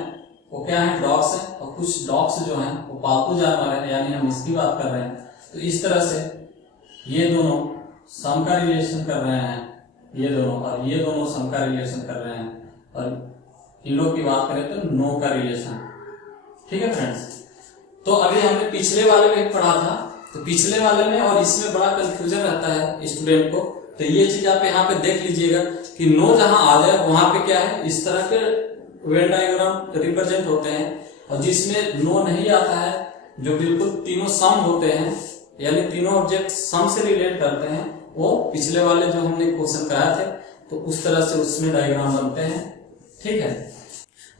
वो क्या है, डॉग्स हैं, और कुछ डॉग्स जो हैं वो पालतू जानवर हैं, यानी हम इसकी बात कर रहे हैं। तो इस तरह से ये दोनों सम का रिलेशन कर रहे हैं, ये दोनों, और ये दोनों सम का रिलेशन कर रहे हैं, और इन लोग की बात करें तो नो का रिलेशन। ठीक है फ्रेंड्स, तो अभी हमने पिछले वाले में पढ़ा था, तो पिछले वाले में और इसमें बड़ा कंफ्यूजन रहता है स्टूडेंट को। तो ये चीज आप यहाँ पे देख लीजिएगा कि नो जहां आ जाए वहां पे क्या है, इस तरह के वेन डायग्राम रिप्रेजेंट होते हैं, और जिसमें नो नहीं आता है, जो बिल्कुल तीनों सम होते हैं, यानी तीनों ऑब्जेक्ट सम से रिलेट करते हैं, वो पिछले वाले जो हमने क्वेश्चन कराए थे, तो उस तरह से उसमें डायग्राम बनते हैं। ठीक है,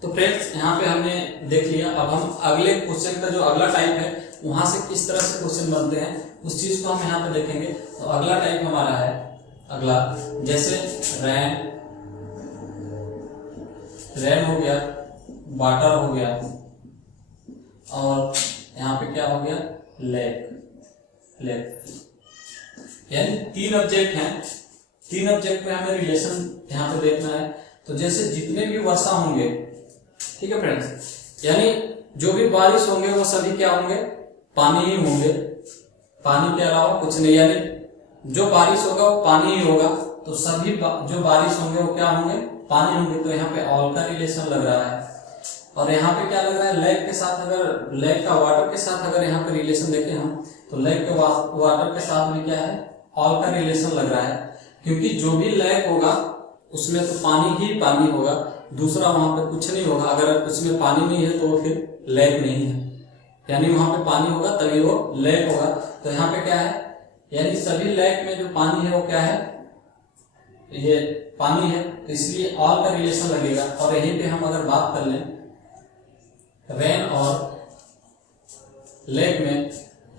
तो फ्रेंड्स यहाँ पे हमने देख लिया। अब हम अगले क्वेश्चन का जो अगला टाइप है वहां से किस तरह से क्वेश्चन बनते हैं उस चीज को हम यहाँ पे देखेंगे। तो अगला टाइप हमारा है, अगला जैसे रैन हो गया, वाटर हो गया, और यहाँ पे क्या हो गया, लेक। यानी तीन ऑब्जेक्ट हैं, तीन ऑब्जेक्ट में हमें रिलेशन यहाँ पे देखना है। तो जैसे जितने भी वर्षा होंगे, ठीक है फ्रेंड्स, यानी जो भी बारिश होंगे वो सभी क्या होंगे, पानी ही होंगे, पानी के अलावा कुछ नहीं, यानी जो बारिश होगा वो पानी ही होगा। तो सभी जो बारिश होंगे वो क्या होंगे, पानी होंगे। तो यहाँ पे ऑल का रिलेशन लग रहा है, और यहाँ पे क्या लग रहा है, लेक के साथ, अगर लेक का वाटर के साथ अगर यहाँ पे रिलेशन देखें हम, तो लेक के वाटर के साथ में क्या है, ऑल का रिलेशन लग रहा है, क्योंकि जो भी लेक होगा उसमें तो पानी ही पानी होगा, दूसरा वहां पे कुछ नहीं होगा। अगर उसमें पानी नहीं है तो वो फिर लेक नहीं है, यानी वहां पे पानी होगा तभी वो लेक होगा। तो यहाँ पे क्या है, यानी सभी लेक में जो पानी है वो क्या है, ये पानी है, तो इसलिए ऑल का रिलेशन लगेगा। और यहीं पे हम अगर बात कर लें रेन और लेक में,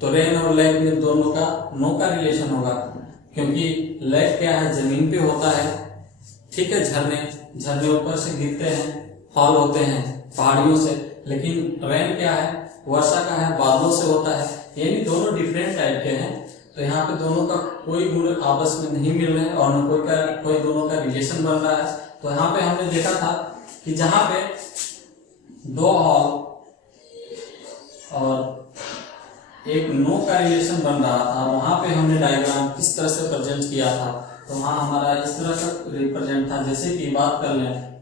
तो रेन और लेक में दोनों का नो का रिलेशन होगा, क्योंकि लेक क्या है, जमीन पे होता है। ठीक है, झरने ऊपर से गिरते हैं, फॉल होते हैं पहाड़ियों से, लेकिन रेन क्या है, वर्षा का है, बादलों से होता है, यानी दोनों डिफरेंट टाइप के हैं। तो यहाँ पे दोनों का कोई गुण आपस में नहीं मिल रहे हैं, और न कोई दोनों का रिलेशन बन रहा है। तो यहाँ पे हमने देखा था कि जहां पे दो ऑल और एक नो का रिलेशन बन रहा था, वहां पे हमने डायग्राम किस तरह से प्रेजेंट किया था। तो वहां हमारा इस तरह का रिप्रेजेंट था, जैसे कि बात कर लें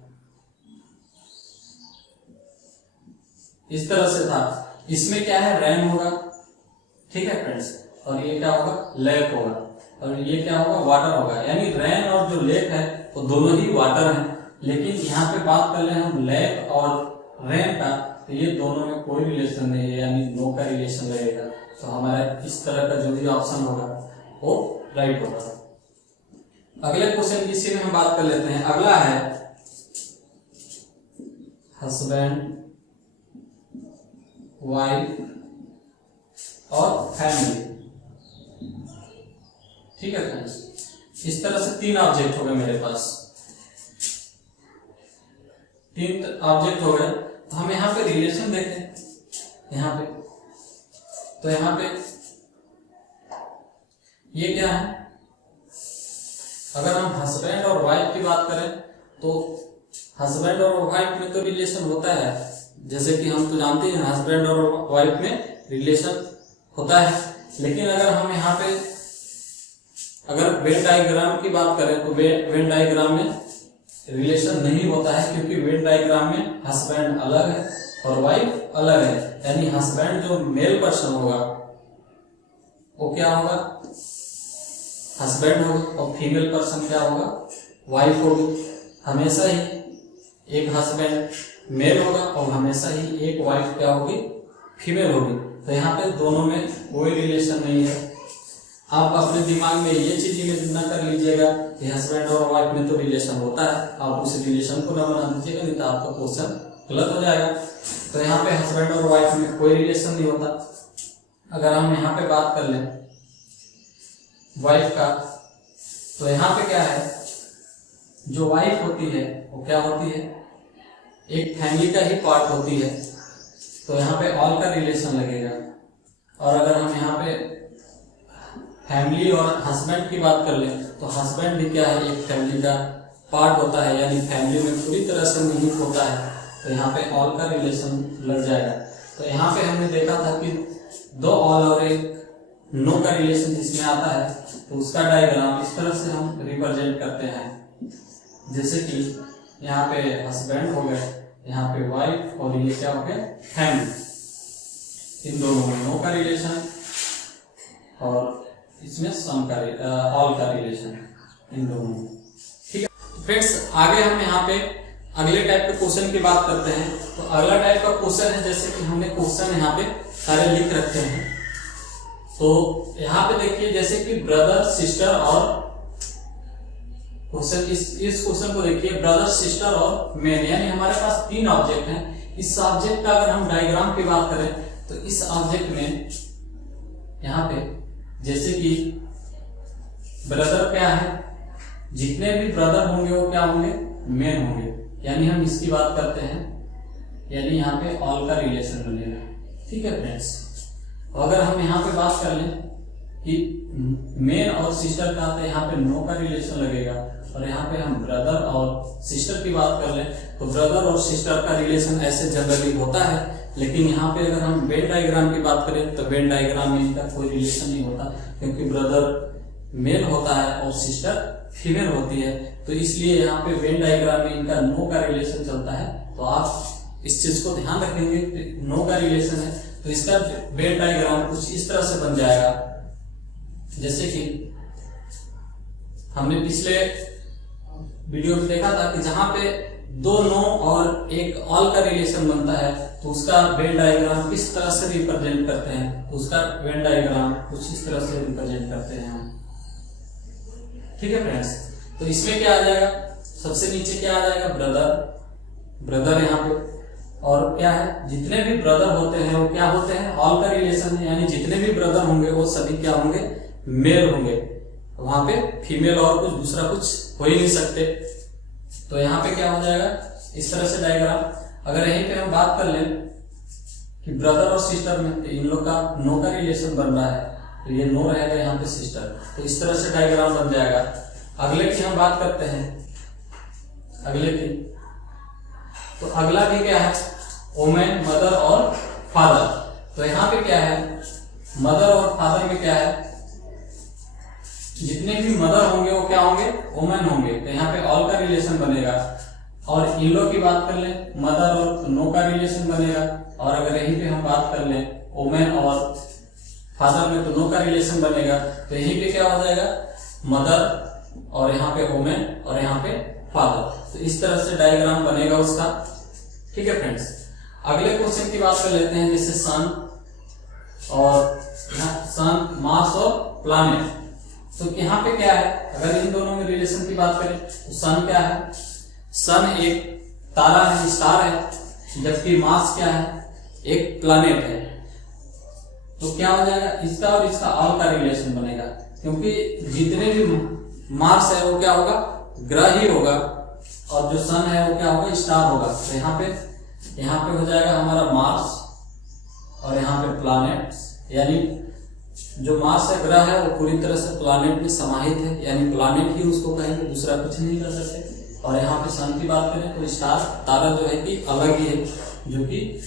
इस तरह से था। इसमें क्या है, रेन होगा, ठीक है फ्रेंड्स, और ये क्या होगा, लेक होगा, और ये क्या होगा, वाटर होगा। यानी रेन और जो लेक है वो दोनों ही वाटर हैं, लेकिन यहाँ पे बात कर ले हम लेक और रेन का, तो ये दोनों में कोई रिलेशन नहीं है, यानी नो का रिलेशन लगेगा। तो हमारा इस तरह का जो भी ऑप्शन होगा वो राइट होगा। अगले क्वेश्चन इसी में हम बात कर लेते हैं। अगला है हस्बैंड, वाइफ और फैमिली। ठीक है फ्रेंड्स, इस तरह से तीन ऑब्जेक्ट हो गए मेरे पास, तीन ऑब्जेक्ट हो गए। तो हम यहाँ पे रिलेशन देखें, यहाँ पे तो यहाँ पे ये क्या है, अगर हम हस्बैंड और वाइफ की बात करें तो हस्बैंड और वाइफ में तो रिलेशन होता है, जैसे कि हम तो जानते हैं हस्बैंड और वाइफ में रिलेशन होता है। लेकिन अगर हम यहाँ पे अगर वेन डायग्राम की बात करें तो वेन डायग्राम में रिलेशन नहीं होता है, क्योंकि वेन डायग्राम में हस्बैंड अलग है और वाइफ अलग है। यानी हस्बैंड जो मेल पर्सन होगा वो क्या होगा, हस्बैंड होगा और फीमेल पर्सन क्या होगा, वाइफ होगी। हमेशा ही एक हस्बैंड मेल होगा और हमेशा ही एक वाइफ क्या होगी, फीमेल होगी। तो यहाँ पे दोनों में कोई रिलेशन नहीं है। आप अपने दिमाग में ये चीज इमेजिन न कर लीजिएगा कि हस्बैंड और वाइफ में तो रिलेशन होता है, आप उस रिलेशन को न बना दीजिएगा, नहीं तो आपका क्वेश्चन गलत हो जाएगा। तो यहाँ पे हस्बैंड और वाइफ में कोई रिलेशन नहीं होता। अगर हम यहाँ पे बात कर लें वाइफ का, तो यहाँ पे क्या है, जो वाइफ होती है वो क्या होती है, एक फैमिली का ही पार्ट होती है। तो यहाँ पे ऑल का रिलेशन लगेगा। और अगर हम यहाँ पे फैमिली और हस्बैंड की बात कर लें, तो हस्बैंड भी क्या है, एक फैमिली का पार्ट होता है, यानी फैमिली में पूरी तरह से निहित होता है। तो यहाँ पे ऑल का रिलेशन लग जाएगा। तो यहाँ पे हमने देखा था कि दो ऑल और एक नो का रिलेशन जिसमें आता है, तो उसका डायग्राम इस तरह से हम रिप्रेजेंट करते हैं। जैसे कि यहाँ पे हस्बैंड हो गए, यहाँ पे वाइफ, और ये क्या हो गया, फैमिली। इन दोनों में नो का रिलेशन और इसमें सम का ऑल का रिलेशन, इन दोनों में। ठीक है फ्रेंड्स, आगे हम यहाँ पे अगले टाइप के क्वेश्चन की बात करते हैं। तो अगला टाइप का क्वेश्चन है, जैसे कि हमने क्वेश्चन यहाँ पे सारे लिख रखे हैं। तो यहाँ पे देखिए, जैसे कि ब्रदर सिस्टर और क्वेश्चन, इस क्वेश्चन को देखिए, ब्रदर सिस्टर और मैन, यानी हमारे पास तीन ऑब्जेक्ट हैं। इस ऑब्जेक्ट का अगर हम डायग्राम की बात करें, तो इस ऑब्जेक्ट में यहाँ पे जैसे कि ब्रदर क्या है, जितने भी ब्रदर होंगे वो क्या होंगे, मेन होंगे, यानी हम इसकी बात करते हैं, यानी यहाँ पे ऑल का रिलेशन बनेगा। ठीक है फ्रेंड्स, अगर हम यहाँ पे बात कर लें कि मेन और सिस्टर का, तो यहाँ पे नो का रिलेशन लगेगा। और यहाँ पे हम ब्रदर और सिस्टर की बात कर लें, तो ब्रदर और सिस्टर का रिलेशन ऐसे जनरली होता है, लेकिन यहाँ पे अगर हम वेन डायग्राम की बात करें, तो वेन डायग्राम में इनका कोई रिलेशन नहीं होता, क्योंकि ब्रदर मेल होता है और सिस्टर फीमेल होती है। तो इसलिए यहाँ पे वेन डायग्राम में इनका नो का रिलेशन चलता है। तो आप इस चीज को ध्यान रखेंगे, नो का रिलेशन है, तो इसका वेन डायग्राम कुछ इस तरह से बन जाएगा। जैसे कि हमने पिछले वीडियो में देखा था कि जहां पे दो नो और एक ऑल का रिलेशन बनता है, तो उसका वेन डायग्राम किस तरह से रिप्रेजेंट करते हैं, तो उसका वेन डायग्राम कुछ इस तरह से रिप्रेजेंट करते हैं हम। ठीक है फ्रेंड्स, तो इसमें क्या आ जाएगा, सबसे नीचे क्या आ जाएगा, ब्रदर यहाँ पे, और क्या है, जितने भी ब्रदर होते हैं वो क्या होते हैं, ऑल का रिलेशन है, यानी जितने भी ब्रदर होंगे वो सभी क्या होंगे, मेल होंगे। वहां पे फीमेल और कुछ दूसरा कुछ हो ही नहीं सकते। तो यहाँ पे क्या हो जाएगा, इस तरह से डायग्राम। अगर यहीं पे हम बात कर लें कि ब्रदर और सिस्टर में, तो इन लोग का नो का रिलेशन बन रहा है, तो ये नो रहेगा यहाँ पे सिस्टर, तो इस तरह से डायग्राम बन जाएगा। अगले की हम बात करते हैं, अगले की, तो अगला भी क्या है, वुमेन, मदर और फादर। तो यहाँ पे क्या है, मदर और फादर में क्या है, जितने भी मदर होंगे वो क्या होंगे, वुमेन होंगे, तो यहाँ पे ऑल का रिलेशन बनेगा। और इन लोग की बात कर लें, मदर और नो का रिलेशन बनेगा। और अगर यहीं पे हम बात कर लें वुमेन और फादर में, तो नो का रिलेशन बनेगा। तो यहीं पे क्या हो जाएगा, मदर और यहाँ पे वुमेन और यहाँ पे फादर। तो इस तरह से डायग्राम बनेगा उसका। ठीक है फ्रेंड्स, अगले क्वेश्चन की बात कर लेते हैं, जैसे सन और सन, मार्स और प्लैनेट। तो यहाँ पे क्या है, अगर इन दोनों में रिलेशन की बात करें, तो सन क्या है, सन एक तारा है, स्टार है, जबकि मार्स क्या है, एक प्लैनेट है। तो क्या हो जाएगा, इसका और इसका ऑल का रिलेशन बनेगा, क्योंकि जितने भी मार्स है वो क्या होगा, ग्रह ही होगा, और जो सन है वो क्या होगा, स्टार होगा। तो यहाँ पे हो जाएगा हमारा मार्स, और यहाँ पे प्लैनेट, यानी जो मार्स है, ग्रह है, वो पूरी तरह से प्लैनेट में समाहित है, यानी प्लैनेट ही उसको कहेंगे, दूसरा कुछ नहीं कर सकते। और यहाँ पे सन की बात करें तो स्टार, तारा जो है कि अलग ही है, जो कि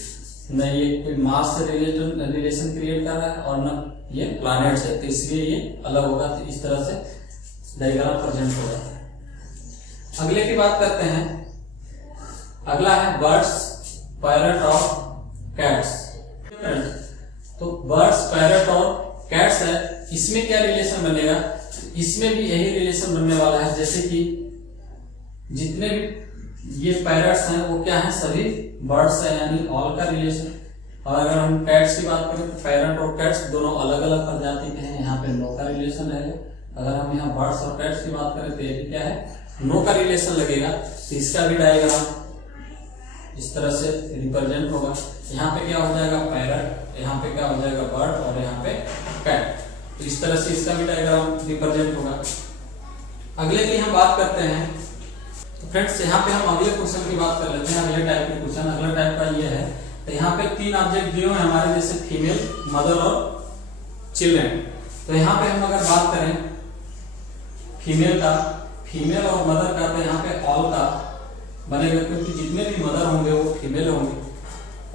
न ये कोई मार्स से रिलेशन क्रिएट कर रहा है और न ये प्लैनेट है, तो इसलिए ये अलग होगा। तो इस तरह से डायग्राम प्रेजेंट होगा। अगले की बात करते हैं, अगला है बर्ड्स, पैरट और कैट्स। तो बर्ड्स, पैरट और कैट्स है, इसमें क्या रिलेशन बनेगा, इसमें भी यही रिलेशन बनने वाला है, जैसे कि जितने भी ये पैरट्स हैं वो क्या है, सभी बर्ड्स है, यानी ऑल का रिलेशन। और अगर हम कैट्स की बात करें तो पैरट और कैट्स दोनों अलग अलग प्रजाति के हैं, यहाँ पे नो का रिलेशन रहेगा। अगर हम यहाँ बर्ड्स और कैट्स की बात करें तो ये भी क्या है, नो का रिलेशन लगेगा। तो इसका भी डायग्राम इस तरह से रिप्रेजेंट होगा। यहाँ पे क्या हो जाएगा, पैरट, यहाँ पे क्या हो जाएगा, बर्ड, और यहाँ पे कैट। तो इस तरह से इसका भी डायग्राम रिप्रेजेंट होगा। अगले की हम बात करते हैं तो फ्रेंड्स यहाँ पे हम अगले क्वेश्चन की बात कर लेते हैं। अगले टाइप के क्वेश्चन, अगला टाइप का ये है। तो यहाँ पे 3 ऑब्जेक्ट दिए हुए हमारे, जैसे फीमेल, मदर और चिल्ड्रेन। तो यहाँ पे हम अगर बात करें फीमेल का, फीमेल और मदर का, तो यहाँ पे ऑल का बनेगा, क्योंकि जितने भी मदर होंगे वो फीमेल होंगे।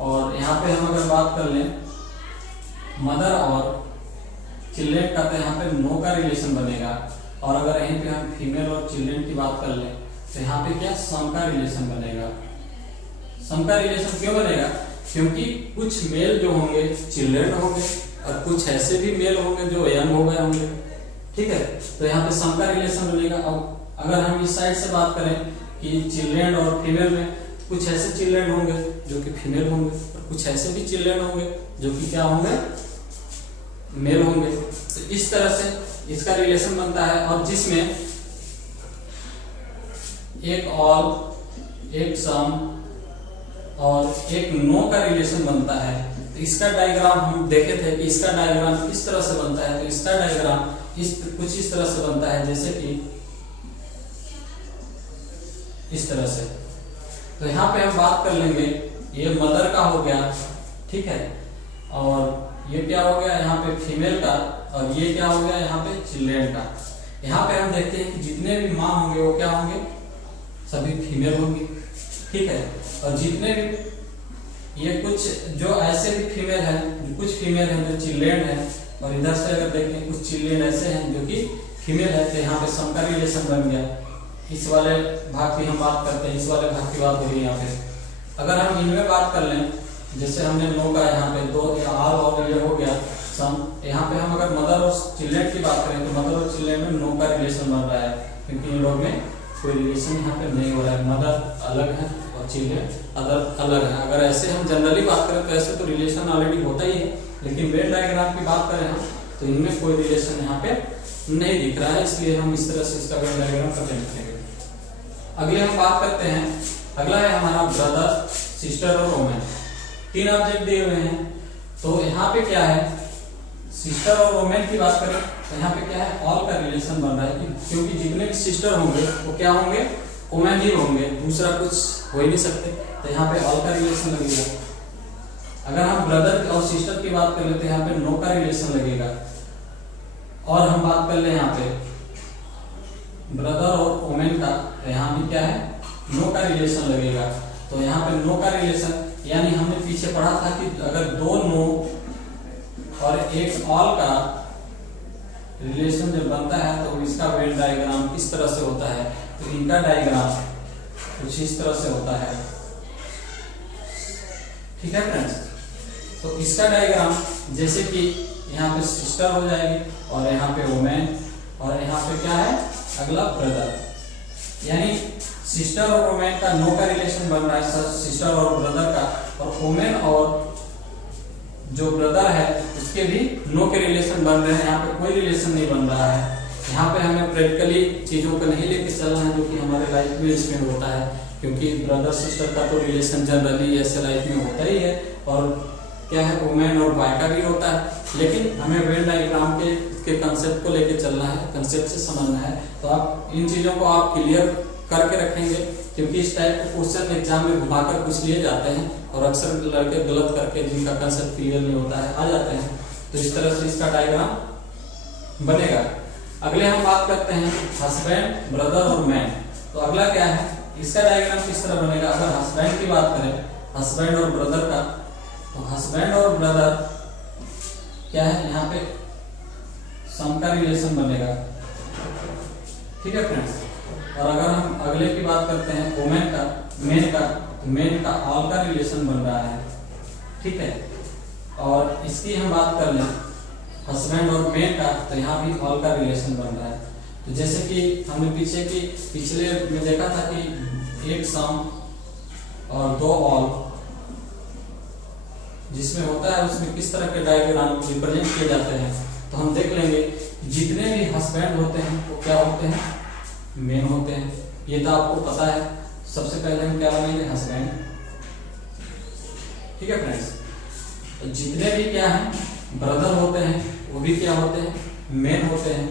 और यहाँ पे हम अगर बात कर लें मदर और चिल्ड्रेन का, तो यहाँ पे नो का रिलेशन बनेगा। और अगर यहीं पे हम फीमेल और चिल्ड्रेन की बात कर लें तो यहाँ पे क्या, सम का रिलेशन बनेगा। सम का रिलेशन क्यों बनेगा, क्योंकि कुछ मेल जो होंगे चिल्ड्रेन होंगे और कुछ ऐसे भी मेल होंगे जो यंग हो गए होंगे, ठीक है। तो यहाँ पे सम का रिलेशन बनेगा। अब अगर हम इस साइड से बात करें कि चिल्ड्रेन और फीमेल में, कुछ ऐसे चिल्ड्रेन होंगे जो कि फीमेल होंगे और कुछ ऐसे भी चिल्ड्रेन होंगे जो कि क्या होंगे, मेल होंगे। तो इस तरह से इसका रिलेशन बनता है। और जिसमें एक ऑल, एक सम और एक नो का रिलेशन बनता है। तो इसका डायग्राम हम देखे थे कि इसका डायग्राम किस तरह से बनता है। तो इसका डायग्राम कुछ इस तरह से बनता है, जैसे कि इस तरह से। तो यहाँ पे हम बात कर लेंगे, ये मदर का हो गया, ठीक है, और ये क्या हो गया यहाँ पे फीमेल का, और ये क्या हो गया यहाँ पे चिल्ड्रेन का। यहाँ पे हम देखते हैं कि जितने भी माँ होंगे वो क्या होंगे, सभी फीमेल होंगी, ठीक है। और जितने भी ये कुछ जो ऐसे भी फीमेल है, कुछ फीमेल है जो चिल्ड्रेन है, और इधर से अगर देखें कुछ चिल्ड्रेन ऐसे हैं जो कि फीमेल है। तो यहाँ पे सम का रिलेशन बन गया। इस वाले भाग की हम बात करते हैं, इस वाले भाग की बात हो रही है यहाँ पे। अगर हम इनमें बात कर लें, जैसे हमने नो का यहाँ पे 2 ऑल और ये हो गया सम। यहाँ पे हम अगर मदर और चिल्ड्रेन की बात करें तो मदर और चिल्ड्रेन में नो का रिलेशन बन रहा है, क्योंकि इन लोग में कोई रिलेशन यहाँ पे नहीं हो रहा है। मदर अलग है और चिल्ड्रेन अलग है। अगर ऐसे हम जनरली बात करें तो ऐसे तो रिलेशन ऑलरेडी होता ही है, लेकिन वेन डायग्राम की बात करें हम तो इनमें कोई रिलेशन यहाँ पे नहीं दिख रहा है, इसलिए हम इस तरह से इसका वेन डायग्राम प्रेजेंट करेंगे। अगले हम बात करते हैं, अगला है हमारा ब्रदर, सिस्टर और वोमेन। 3 ऑब्जेक्ट दिए हुए हैं। तो यहाँ पे क्या है, सिस्टर और वोमेन की बात करें तो यहाँ पे क्या है, ऑल का रिलेशन बन रहा है, क्योंकि जितने भी सिस्टर होंगे वो क्या होंगे, वोमेन ही होंगे, दूसरा कुछ हो ही नहीं सकते। तो यहाँ पे ऑल का रिलेशन लगेगा। अगर हम ब्रदर और सिस्टर की बात कर लेते हैं, यहाँ पे नो का रिलेशन लगेगा। और हम बात कर ले यहाँ पे ब्रदर और वोमेन का, तो यहाँ भी क्या है, नो का रिलेशन लगेगा। तो यहाँ पे नो का रिलेशन, यानी हमने पीछे पढ़ा था कि अगर 2 नो और एक ऑल का रिलेशन जब बनता है तो इसका वेन डायग्राम किस तरह से होता है। तो इनका डायग्राम कुछ इस तरह से होता है, ठीक है फ्रेंड्स। तो इसका डायग्राम जैसे कि यहाँ पे सिस्टर हो जाएगी और यहाँ पे वोमेन, और यहाँ पे क्या है, अगला ब्रदर। यानी सिस्टर और वोमेन का नो का रिलेशन बन रहा है, सिस्टर और ब्रदर का, और वोमेन और जो ब्रदर है उसके भी नो के रिलेशन बन रहे हैं। यहाँ पे कोई रिलेशन नहीं बन रहा है। यहाँ पे हमें प्रैक्टिकली चीजों को नहीं लेके चलना है जो कि हमारे लाइफ में इसमें होता है, क्योंकि ब्रदर सिस्टर का तो रिलेशन जनरली ऐसे लाइफ में होता ही है, और क्या है, वुमेन और बॉय का भी होता है। लेकिन हमें वेन डायग्राम के कंसेप्ट को लेके चलना है, कंसेप्ट से समझना है। तो आप इन चीजों को आप क्लियर करके रखेंगे, क्योंकि इस टाइप के क्वेश्चन एग्जाम में घुमाकर कुछ लिए जाते हैं और अक्सर लड़के गलत करके जिनका कंसेप्ट क्लियर नहीं होता है आ जाते हैं। तो इस तरह से इसका डायग्राम बनेगा। अगले हम बात करते हैं हस्बैंड, ब्रदर और मैन। तो अगला क्या है, इसका डायग्राम किस तरह बनेगा। अगर हस्बैंड की बात करें, हस्बैंड और ब्रदर का, तो हस्बैंड और ब्रदर क्या है, यहाँ पे सम का रिलेशन बनेगा, ठीक है फ्रेंड्स। और अगर हम अगले की बात करते हैं वुमेन का, मेन का ऑल का रिलेशन बन रहा है, ठीक है। और इसकी हम बात कर लें हस्बैंड और मेन का, तो यहाँ भी ऑल का रिलेशन बन रहा है। तो जैसे कि हमने पिछले में देखा था कि एक सम और दो ऑल जिसमें होता है उसमें किस तरह के डायग्राम रिप्रेजेंट किए जाते हैं। तो हम देख लेंगे जितने भी हस्बैंड होते हैं वो क्या होते हैं, मेन होते हैं। ये तो आपको पता है। सबसे पहले हम क्या बनाएंगे, हस्बैंड। ठीक है फ्रेंड्स, तो जितने भी क्या है ब्रदर होते हैं वो भी क्या होते हैं, मेन होते हैं।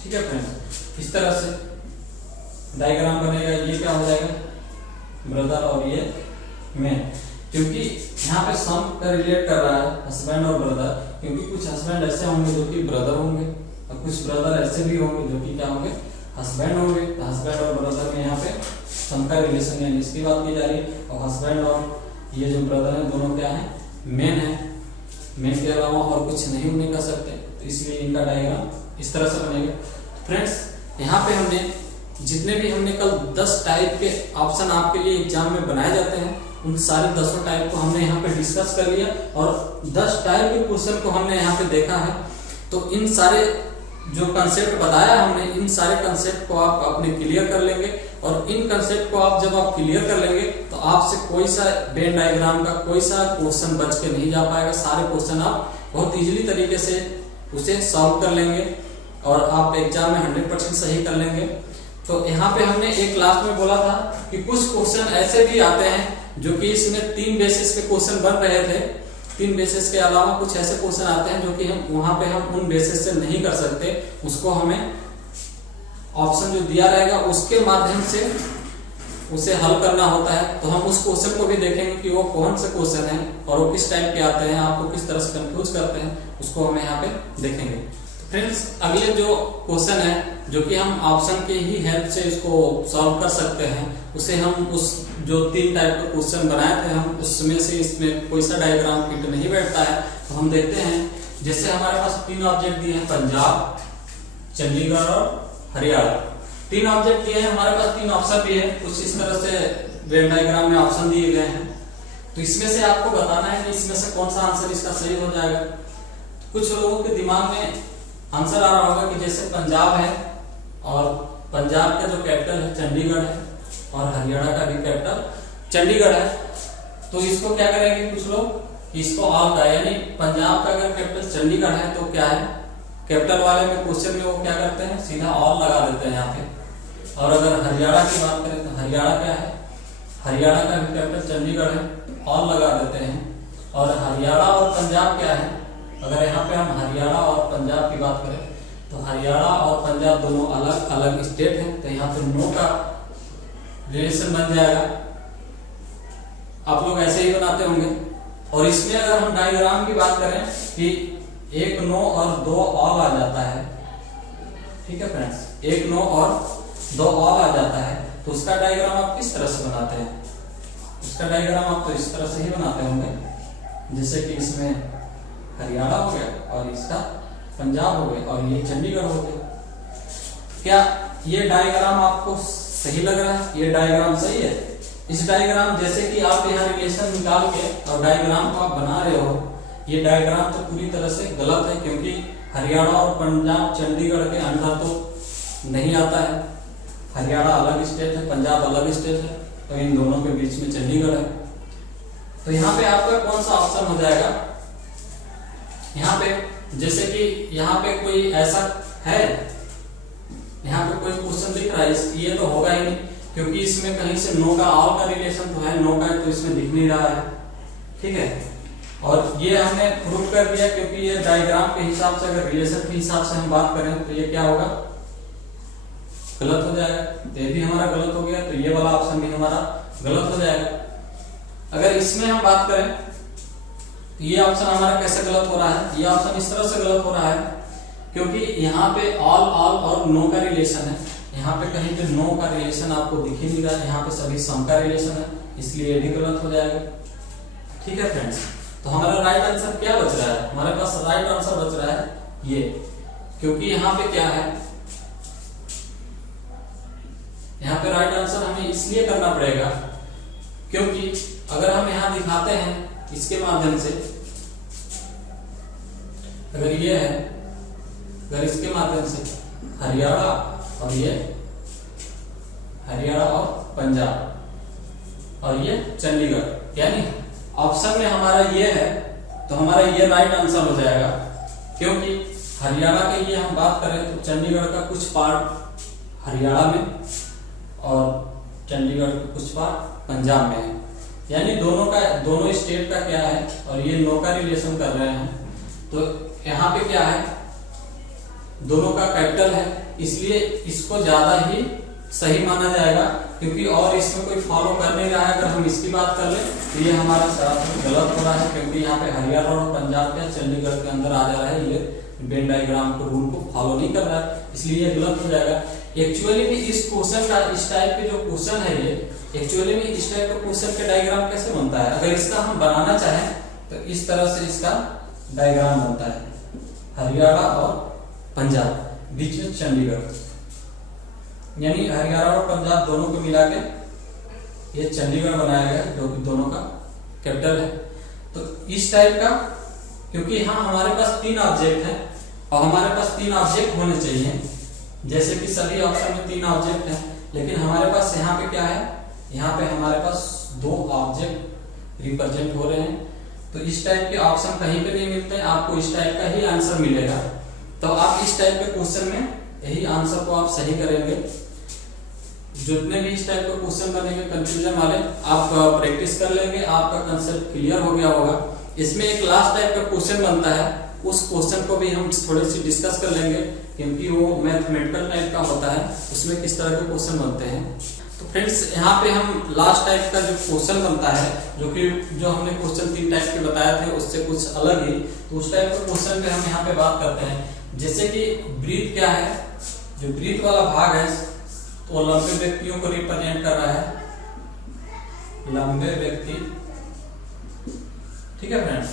ठीक है फ्रेंड्स, इस तरह से डायग्राम बनेगा। ये क्या हो जाएगा, ब्रदर और ये मेन, क्योंकि यहाँ पे सम का रिलेट कर रहा है हस्बैंड और ब्रदर, क्योंकि कुछ हस्बैंड ऐसे होंगे जो कि ब्रदर होंगे और कुछ ब्रदर ऐसे भी होंगे जो कि क्या होंगे, हस्बैंड होंगे। तो हस्बैंड और ब्रदर में यहाँ पे सम का रिलेशन यानी इसकी बात की जा रही है, और हस्बैंड और ये जो ब्रदर है दोनों क्या है, मेन है। मेन के अलावा और कुछ नहीं उन्हें कर सकते, तो इसलिए इनका डायग्राम इस तरह से बनेगा। फ्रेंड्स, यहाँ पे हमने जितने भी हमने कल 10 टाइप के ऑप्शन आपके लिए एग्जाम में बनाए जाते हैं, उन सारे 10 टाइप को हमने यहाँ पे डिस्कस कर लिया और 10 टाइप के क्वेश्चन को हमने यहाँ पे देखा है। तो इन सारे जो कंसेप्ट बताया हमने, इन सारे कंसेप्ट को आप अपने क्लियर कर लेंगे, और इन कंसेप्ट को आप जब आप क्लियर कर लेंगे तो आपसे कोई सा वेन डायग्राम का कोई सा क्वेश्चन बच के नहीं जा पाएगा। सारे क्वेश्चन आप बहुत इजीली तरीके से उसे सॉल्व कर लेंगे और आप एग्जाम में 100% सही कर लेंगे। तो यहाँ पे हमने एक क्लास में बोला था कि कुछ क्वेश्चन ऐसे भी आते हैं जो कि इसमें 3 बेसिस पे क्वेश्चन बन रहे थे। 3 बेसिस के अलावा कुछ ऐसे क्वेश्चन आते हैं जो कि हम वहां पे हम उन बेसिस से नहीं कर सकते, उसको हमें ऑप्शन जो दिया रहेगा उसके माध्यम से उसे हल करना होता है। तो हम उस क्वेश्चन को भी देखेंगे कि वो कौन से क्वेश्चन है और वो किस टाइप के आते हैं, आपको किस तरह से कंफ्यूज करते हैं, उसको हम यहाँ पे देखेंगे। फ्रेंड्स, अगले जो क्वेश्चन है जो कि हम ऑप्शन के ही हेल्प से इसको सॉल्व कर सकते हैं, उसे हम उस जो 3 टाइप का क्वेश्चन बनाए थे हम उसमें से इसमें कोई सा डायग्राम फिट नहीं बैठता है। तो हम देखते हैं, जैसे हमारे पास 3 ऑब्जेक्ट दिए हैं, पंजाब, चंडीगढ़ और हरियाणा। 3 ऑब्जेक्ट दिए हैं, हमारे पास 3 ऑप्शन भी है। कुछ इस तरह से वेन डायग्राम में ऑप्शन दिए गए हैं। तो इसमें से आपको बताना है कि इसमें से कौन सा आंसर इसका सही हो जाएगा। कुछ लोगों के दिमाग में आंसर आ रहा होगा कि जैसे पंजाब है और पंजाब का जो कैपिटल है चंडीगढ़ है और हरियाणा का भी कैपिटल चंडीगढ़ है, तो इसको क्या करेंगे कुछ लोग, इसको ऑल का यानी पंजाब का अगर कैपिटल चंडीगढ़ है तो क्या है, कैपिटल वाले में क्वेश्चन में वो क्या करते हैं, सीधा ऑल लगा देते हैं यहाँ पे। और अगर हरियाणा की बात करें तो हरियाणा क्या है, हरियाणा का भी कैपिटल चंडीगढ़ है, ऑल लगा देते हैं। और हरियाणा और पंजाब क्या है, अगर यहाँ पे हम हरियाणा और पंजाब की बात करें तो हरियाणा और पंजाब दोनों अलग अलग स्टेट हैं, तो यहाँ पे नो का रिलेशन बन जाएगा। आप लोग ऐसे ही बनाते होंगे। और इसमें अगर हम डायग्राम की बात करें कि 1 नो और 2 ऑल आ जाता है, ठीक है फ्रेंड्स, 1 नो और 2 ऑल आ जाता है, तो उसका डायग्राम आप किस तरह से बनाते हैं, उसका डायग्राम आप तो इस तरह से ही बनाते होंगे, जैसे कि इसमें हरियाणा हो गया और इसका पंजाब हो गया और ये चंडीगढ़ हो गया। क्या ये डायग्राम आपको सही लग रहा है, ये डायग्राम सही है? इस डायग्राम जैसे कि आप यहाँ रिलेशन निकाल के और डायग्राम को आप बना रहे हो, ये डायग्राम तो पूरी तरह से गलत है, क्योंकि हरियाणा और पंजाब चंडीगढ़ के अंदर तो नहीं आता है। हरियाणा अलग स्टेट है, पंजाब अलग स्टेट है, तो इन दोनों के बीच में चंडीगढ़ है। तो यहाँ पे आपका कौन सा ऑप्शन हो जाएगा, यहाँ पे जैसे कि यहाँ पे कोई ऐसा है, यहाँ पे कोई क्वेश्चन दिख रहा है, ये तो होगा ही नहीं, क्योंकि इसमें कहीं से नो का ऑल का रिलेशन तो है, नो का तो इसमें दिख नहीं रहा है, ठीक है। और ये हमने प्रूव कर दिया, क्योंकि ये डायग्राम के हिसाब से, अगर रिलेशन के हिसाब से हम बात करें तो ये क्या होगा, गलत हो जाएगा। तो ये भी हमारा गलत हो गया, तो ये वाला ऑप्शन भी हमारा गलत हो जाएगा। अगर इसमें हम बात करें तो ये ऑप्शन हमारा कैसे गलत हो रहा है, ये ऑप्शन इस तरह से गलत हो रहा है क्योंकि यहाँ पे ऑल और नो का रिलेशन है, यहाँ पे कहीं पे नो का रिलेशन आपको दिख ही नहीं रहा है, यहाँ पे सभी सम का रिलेशन है, इसलिए ये भी गलत हो जाएगा। ठीक है फ्रेंड्स, तो हमारा राइट आंसर क्या बच रहा है, हमारे पास राइट आंसर बच रहा है ये, क्योंकि यहाँ पे क्या है, यहाँ पे राइट आंसर हमें इसलिए करना पड़ेगा क्योंकि अगर हम यहाँ दिखाते हैं इसके माध्यम से, अगर ये है, अगर इसके माध्यम से हरियाणा और ये हरियाणा और पंजाब और ये चंडीगढ़, यानी ऑप्शन में हमारा ये है तो हमारा ये राइट आंसर हो जाएगा। क्योंकि हरियाणा के ये हम बात करें तो चंडीगढ़ का कुछ पार्ट हरियाणा में और चंडीगढ़ का कुछ पार्ट पंजाब में है, यानी दोनों स्टेट का क्या है, और ये नो का रिलेशन कर रहे हैं, तो यहाँ पे क्या है, दोनों का कैपिटल है, इसलिए इसको ज्यादा ही सही माना जाएगा। क्योंकि और इसमें कोई फॉलो कर नहीं रहा है, अगर हम इसकी बात कर लें तो ये हमारा सरासर गलत हो रहा है, क्योंकि यहाँ पे हरियाणा और पंजाब के चंडीगढ़ के अंदर आ जा रहा है, ये वेन डायग्राम को रूल को फॉलो नहीं कर रहा है, इसलिए ये गलत हो जाएगा। एक्चुअली में इस क्वेश्चन का, इस टाइप के जो क्वेश्चन है ये एक्चुअली में इस टाइप का क्वेश्चन का डायग्राम कैसे बनता है, अगर इसका हम बनाना चाहें तो इस तरह से इसका डायग्राम बनता है, हरियाणा और पंजाब, बीच में चंडीगढ़, यानी हरियाणा और पंजाब दोनों को मिला के ये चंडीगढ़ बनाया गया, जो कि दोनों का कैपिटल है। तो इस टाइप का, क्योंकि यहाँ हमारे पास 3 ऑब्जेक्ट हैं और हमारे पास 3 ऑब्जेक्ट होने चाहिए, जैसे कि सभी ऑप्शन में 3 ऑब्जेक्ट हैं, लेकिन हमारे पास यहाँ पे क्या है, यहाँ पे हमारे पास 2 ऑब्जेक्ट रिप्रेजेंट हो रहे हैं। तो इस टाइप के ऑप्शन कहीं पे नहीं मिलते, आपको इस टाइप का ही आंसर मिलेगा। तो आप इस टाइप के क्वेश्चन में यही आंसर को आप सही करेंगे। जितने भी इस टाइप के क्वेश्चन बनेंगे कंफ्यूजन वाले, आप प्रैक्टिस कर लेंगे, आपका कंसेप्ट क्लियर हो गया होगा। इसमें एक लास्ट टाइप का क्वेश्चन बनता है, उस क्वेश्चन को भी हम थोड़ी सी डिस्कस कर लेंगे, क्योंकि वो मैथमेटिकल टाइप का होता है, उसमें किस तरह के क्वेश्चन बनते हैं। तो फ्रेंड्स, यहाँ पे हम लास्ट टाइप का जो क्वेश्चन बनता है, जो हमने क्वेश्चन 3 टाइप के बताए थे उससे कुछ अलग ही, तो उस टाइप के क्वेश्चन पे हम यहाँ पे बात करते हैं। जैसे कि ब्रीथ क्या है, जो ब्रीथ वाला भाग है तो लंबे व्यक्तियों को रिप्रेजेंट कर रहा है, लंबे व्यक्ति, ठीक है फ्रेंड्स।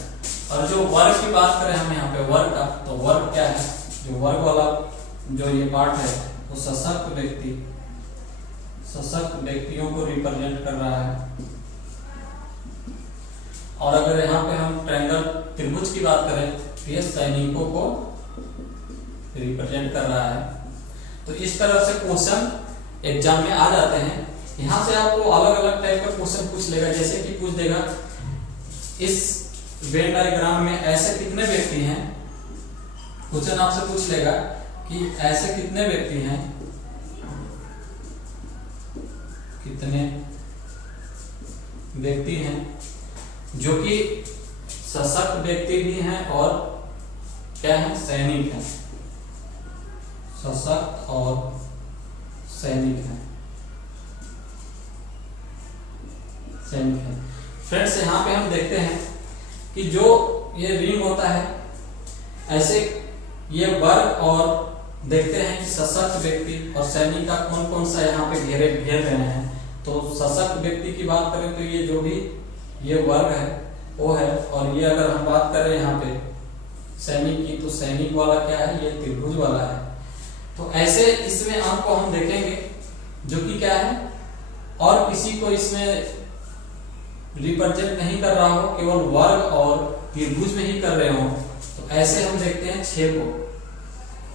और जो वर्ग की बात करें हम यहाँ पे वर्ग का, तो वर्ग क्या है, जो वर्ग वाला जो ये पार्ट है वो सशक्त व्यक्तियों को रिप्रेजेंट कर रहा है। और अगर यहाँ पे हम ट्रायंगल त्रिभुज की बात करें तो ये सैनिकों को रिप्रेजेंट कर रहा है। तो इस तरह से क्वेश्चन एग्जाम में आ जाते हैं। यहाँ से आपको अलग अलग टाइप का क्वेश्चन पूछ लेगा, जैसे कि पूछ देगा इस वेन डायग्राम में ऐसे कितने व्यक्ति हैं, क्वेश्चन आपसे पूछ लेगा कि ऐसे कितने व्यक्ति हैं, कितने व्यक्ति हैं जो कि सशक्त व्यक्ति भी हैं और क्या है, सैनिक हैं, सशक्त और सैनिक हैं, फ्रेंड्स। यहाँ पे हम देखते हैं कि जो ये रिंग होता है, ऐसे ये वर्ग, और देखते हैं कि सशक्त व्यक्ति और सैनिक का कौन कौन सा यहाँ पे घेर रहे हैं। तो सशक्त व्यक्ति की बात करें तो ये जो भी ये वर्ग है वो है, और ये अगर हम बात करें यहाँ पे सैनिक की, तो सैनिक वाला क्या है, ये त्रिभुज वाला है। तो ऐसे इसमें आपको हम देखेंगे जो कि क्या है, और किसी को इसमें रिप्रेजेंट नहीं कर रहा हो, केवल वर्ग और त्रिभुज में ही कर रहे हो। तो ऐसे हम देखते हैं 6 को,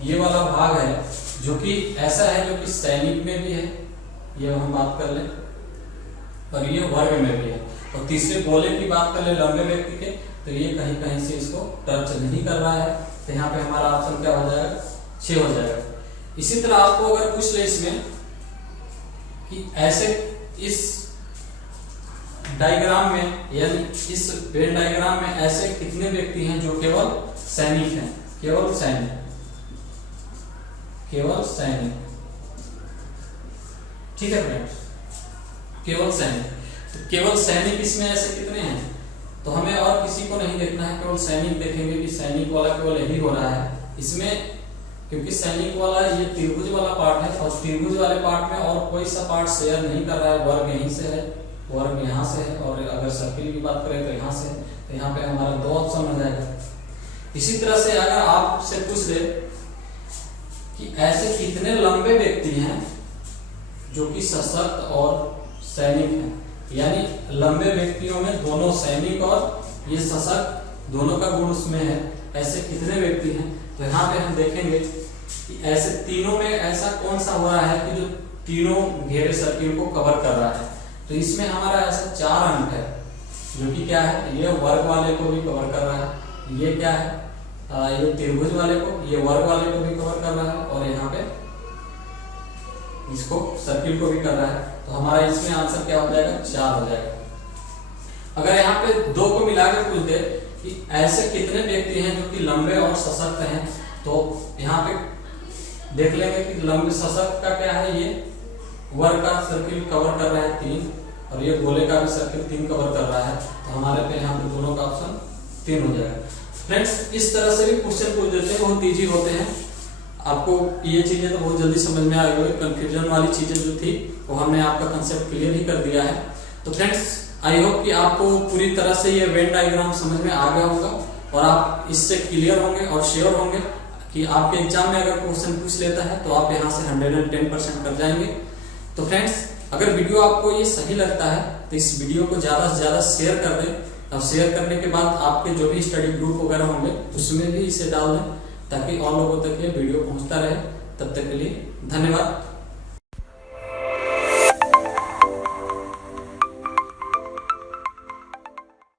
ये वाला भाग है जो कि ऐसा है, जो कि सैनिक में भी है, ये हम बात कर ले, और ये वर्ग में भी है। और तीसरे गोले की बात कर ले, लंबे व्यक्ति के, तो ये कहीं कहीं से इसको टच नहीं कर रहा है। तो यहाँ पे हमारा ऑप्शन क्या हो जाएगा, 6 हो जाएगा। इसी तरह आपको अगर पूछ ले इसमें कि ऐसे इस डायग्राम में, यानी इस वेन डायग्राम में ऐसे कितने व्यक्ति हैं जो केवल सैनिक हैं, केवल सैनिक, ठीक है फ्रेंड्स, केवल सैनिक। तो केवल सैनिक इसमें ऐसे कितने हैं, तो हमें और किसी को नहीं देखना है, केवल सैनिक देखेंगे कि सैनिक वाला केवल यही हो रहा है इसमें, क्योंकि सैनिक वाला ये त्रिभुज वाला पार्ट है, और त्रिभुज वाले पार्ट में और कोई सा पार्ट शेयर नहीं कर रहा है, वर्ग यहीं से है, वर्ग यहाँ से है, और अगर सर्किल की बात करें तो यहाँ से है। तो यहाँ पे हमारा 2 ऑप्शन हो जाएगा। इसी तरह से अगर आपसे पूछ दे कि ऐसे कितने लंबे व्यक्ति हैं जो कि सशक्त और सैनिक हैं, यानी लंबे व्यक्तियों में दोनों सैनिक और ये सशक्त दोनों का गुण उसमें है। ऐसे कितने व्यक्ति हैं? तो यहाँ पे हम देखेंगे कि ऐसे तीनों में ऐसा कौन सा हो रहा है कि जो तीनों घेरे सर्किल को कवर कर रहा है। तो इसमें हमारा ऐसा 4 अंक है जो कि क्या है, ये वर्ग वाले को भी कवर कर रहा है, ये क्या है, ये त्रिभुज वाले को, ये वर्ग वाले को भी कवर कर रहा है और यहाँ पे इसको सर्किल को भी कर रहा है। तो हमारा इसमें आंसर क्या हो जाएगा, 4 हो जाएगा। अगर यहाँ पे 2 को मिलाकर पूछ दे कि ऐसे कितने व्यक्ति हैं जो कि लंबे और सशक्त हैं, तो यहाँ पे देख लेंगे कि लंबे सशक्त का क्या है, ये वर्ग का सर्किल कवर कर रहा है 3 और ये गोले का भी सर्किल 3 कवर कर रहा है। तो हमारे पे यहाँ पे दोनों का ऑप्शन 3 हो जाएगा। फ्रेंड्स, इस तरह से भी क्वेश्चन पूछ देते हैं, बहुत इजी होते हैं। आपको ये चीजें तो बहुत जल्दी समझ में आ गई होगी। कंफ्यूजन वाली चीजें जो थी वो हमने आपका कंसेप्ट क्लियर ही कर दिया है। तो फ्रेंड्स, आई होप कि आपको पूरी तरह से ये वेन डायग्राम समझ में आ गया होगा और आप इससे क्लियर होंगे और श्योर होंगे कि आपके एग्जाम में अगर क्वेश्चन पूछ लेता है तो आप यहाँ से 110% कर जाएंगे। तो फ्रेंड्स, अगर वीडियो आपको ये सही लगता है तो इस वीडियो को ज्यादा से ज्यादा शेयर कर दें और शेयर करने के बाद आपके जो भी स्टडी ग्रुप वगैरह होंगे उसमें भी इसे डाल दें ताकि और लोगों तक ये वीडियो पहुंचता रहे। तब तक के लिए धन्यवाद।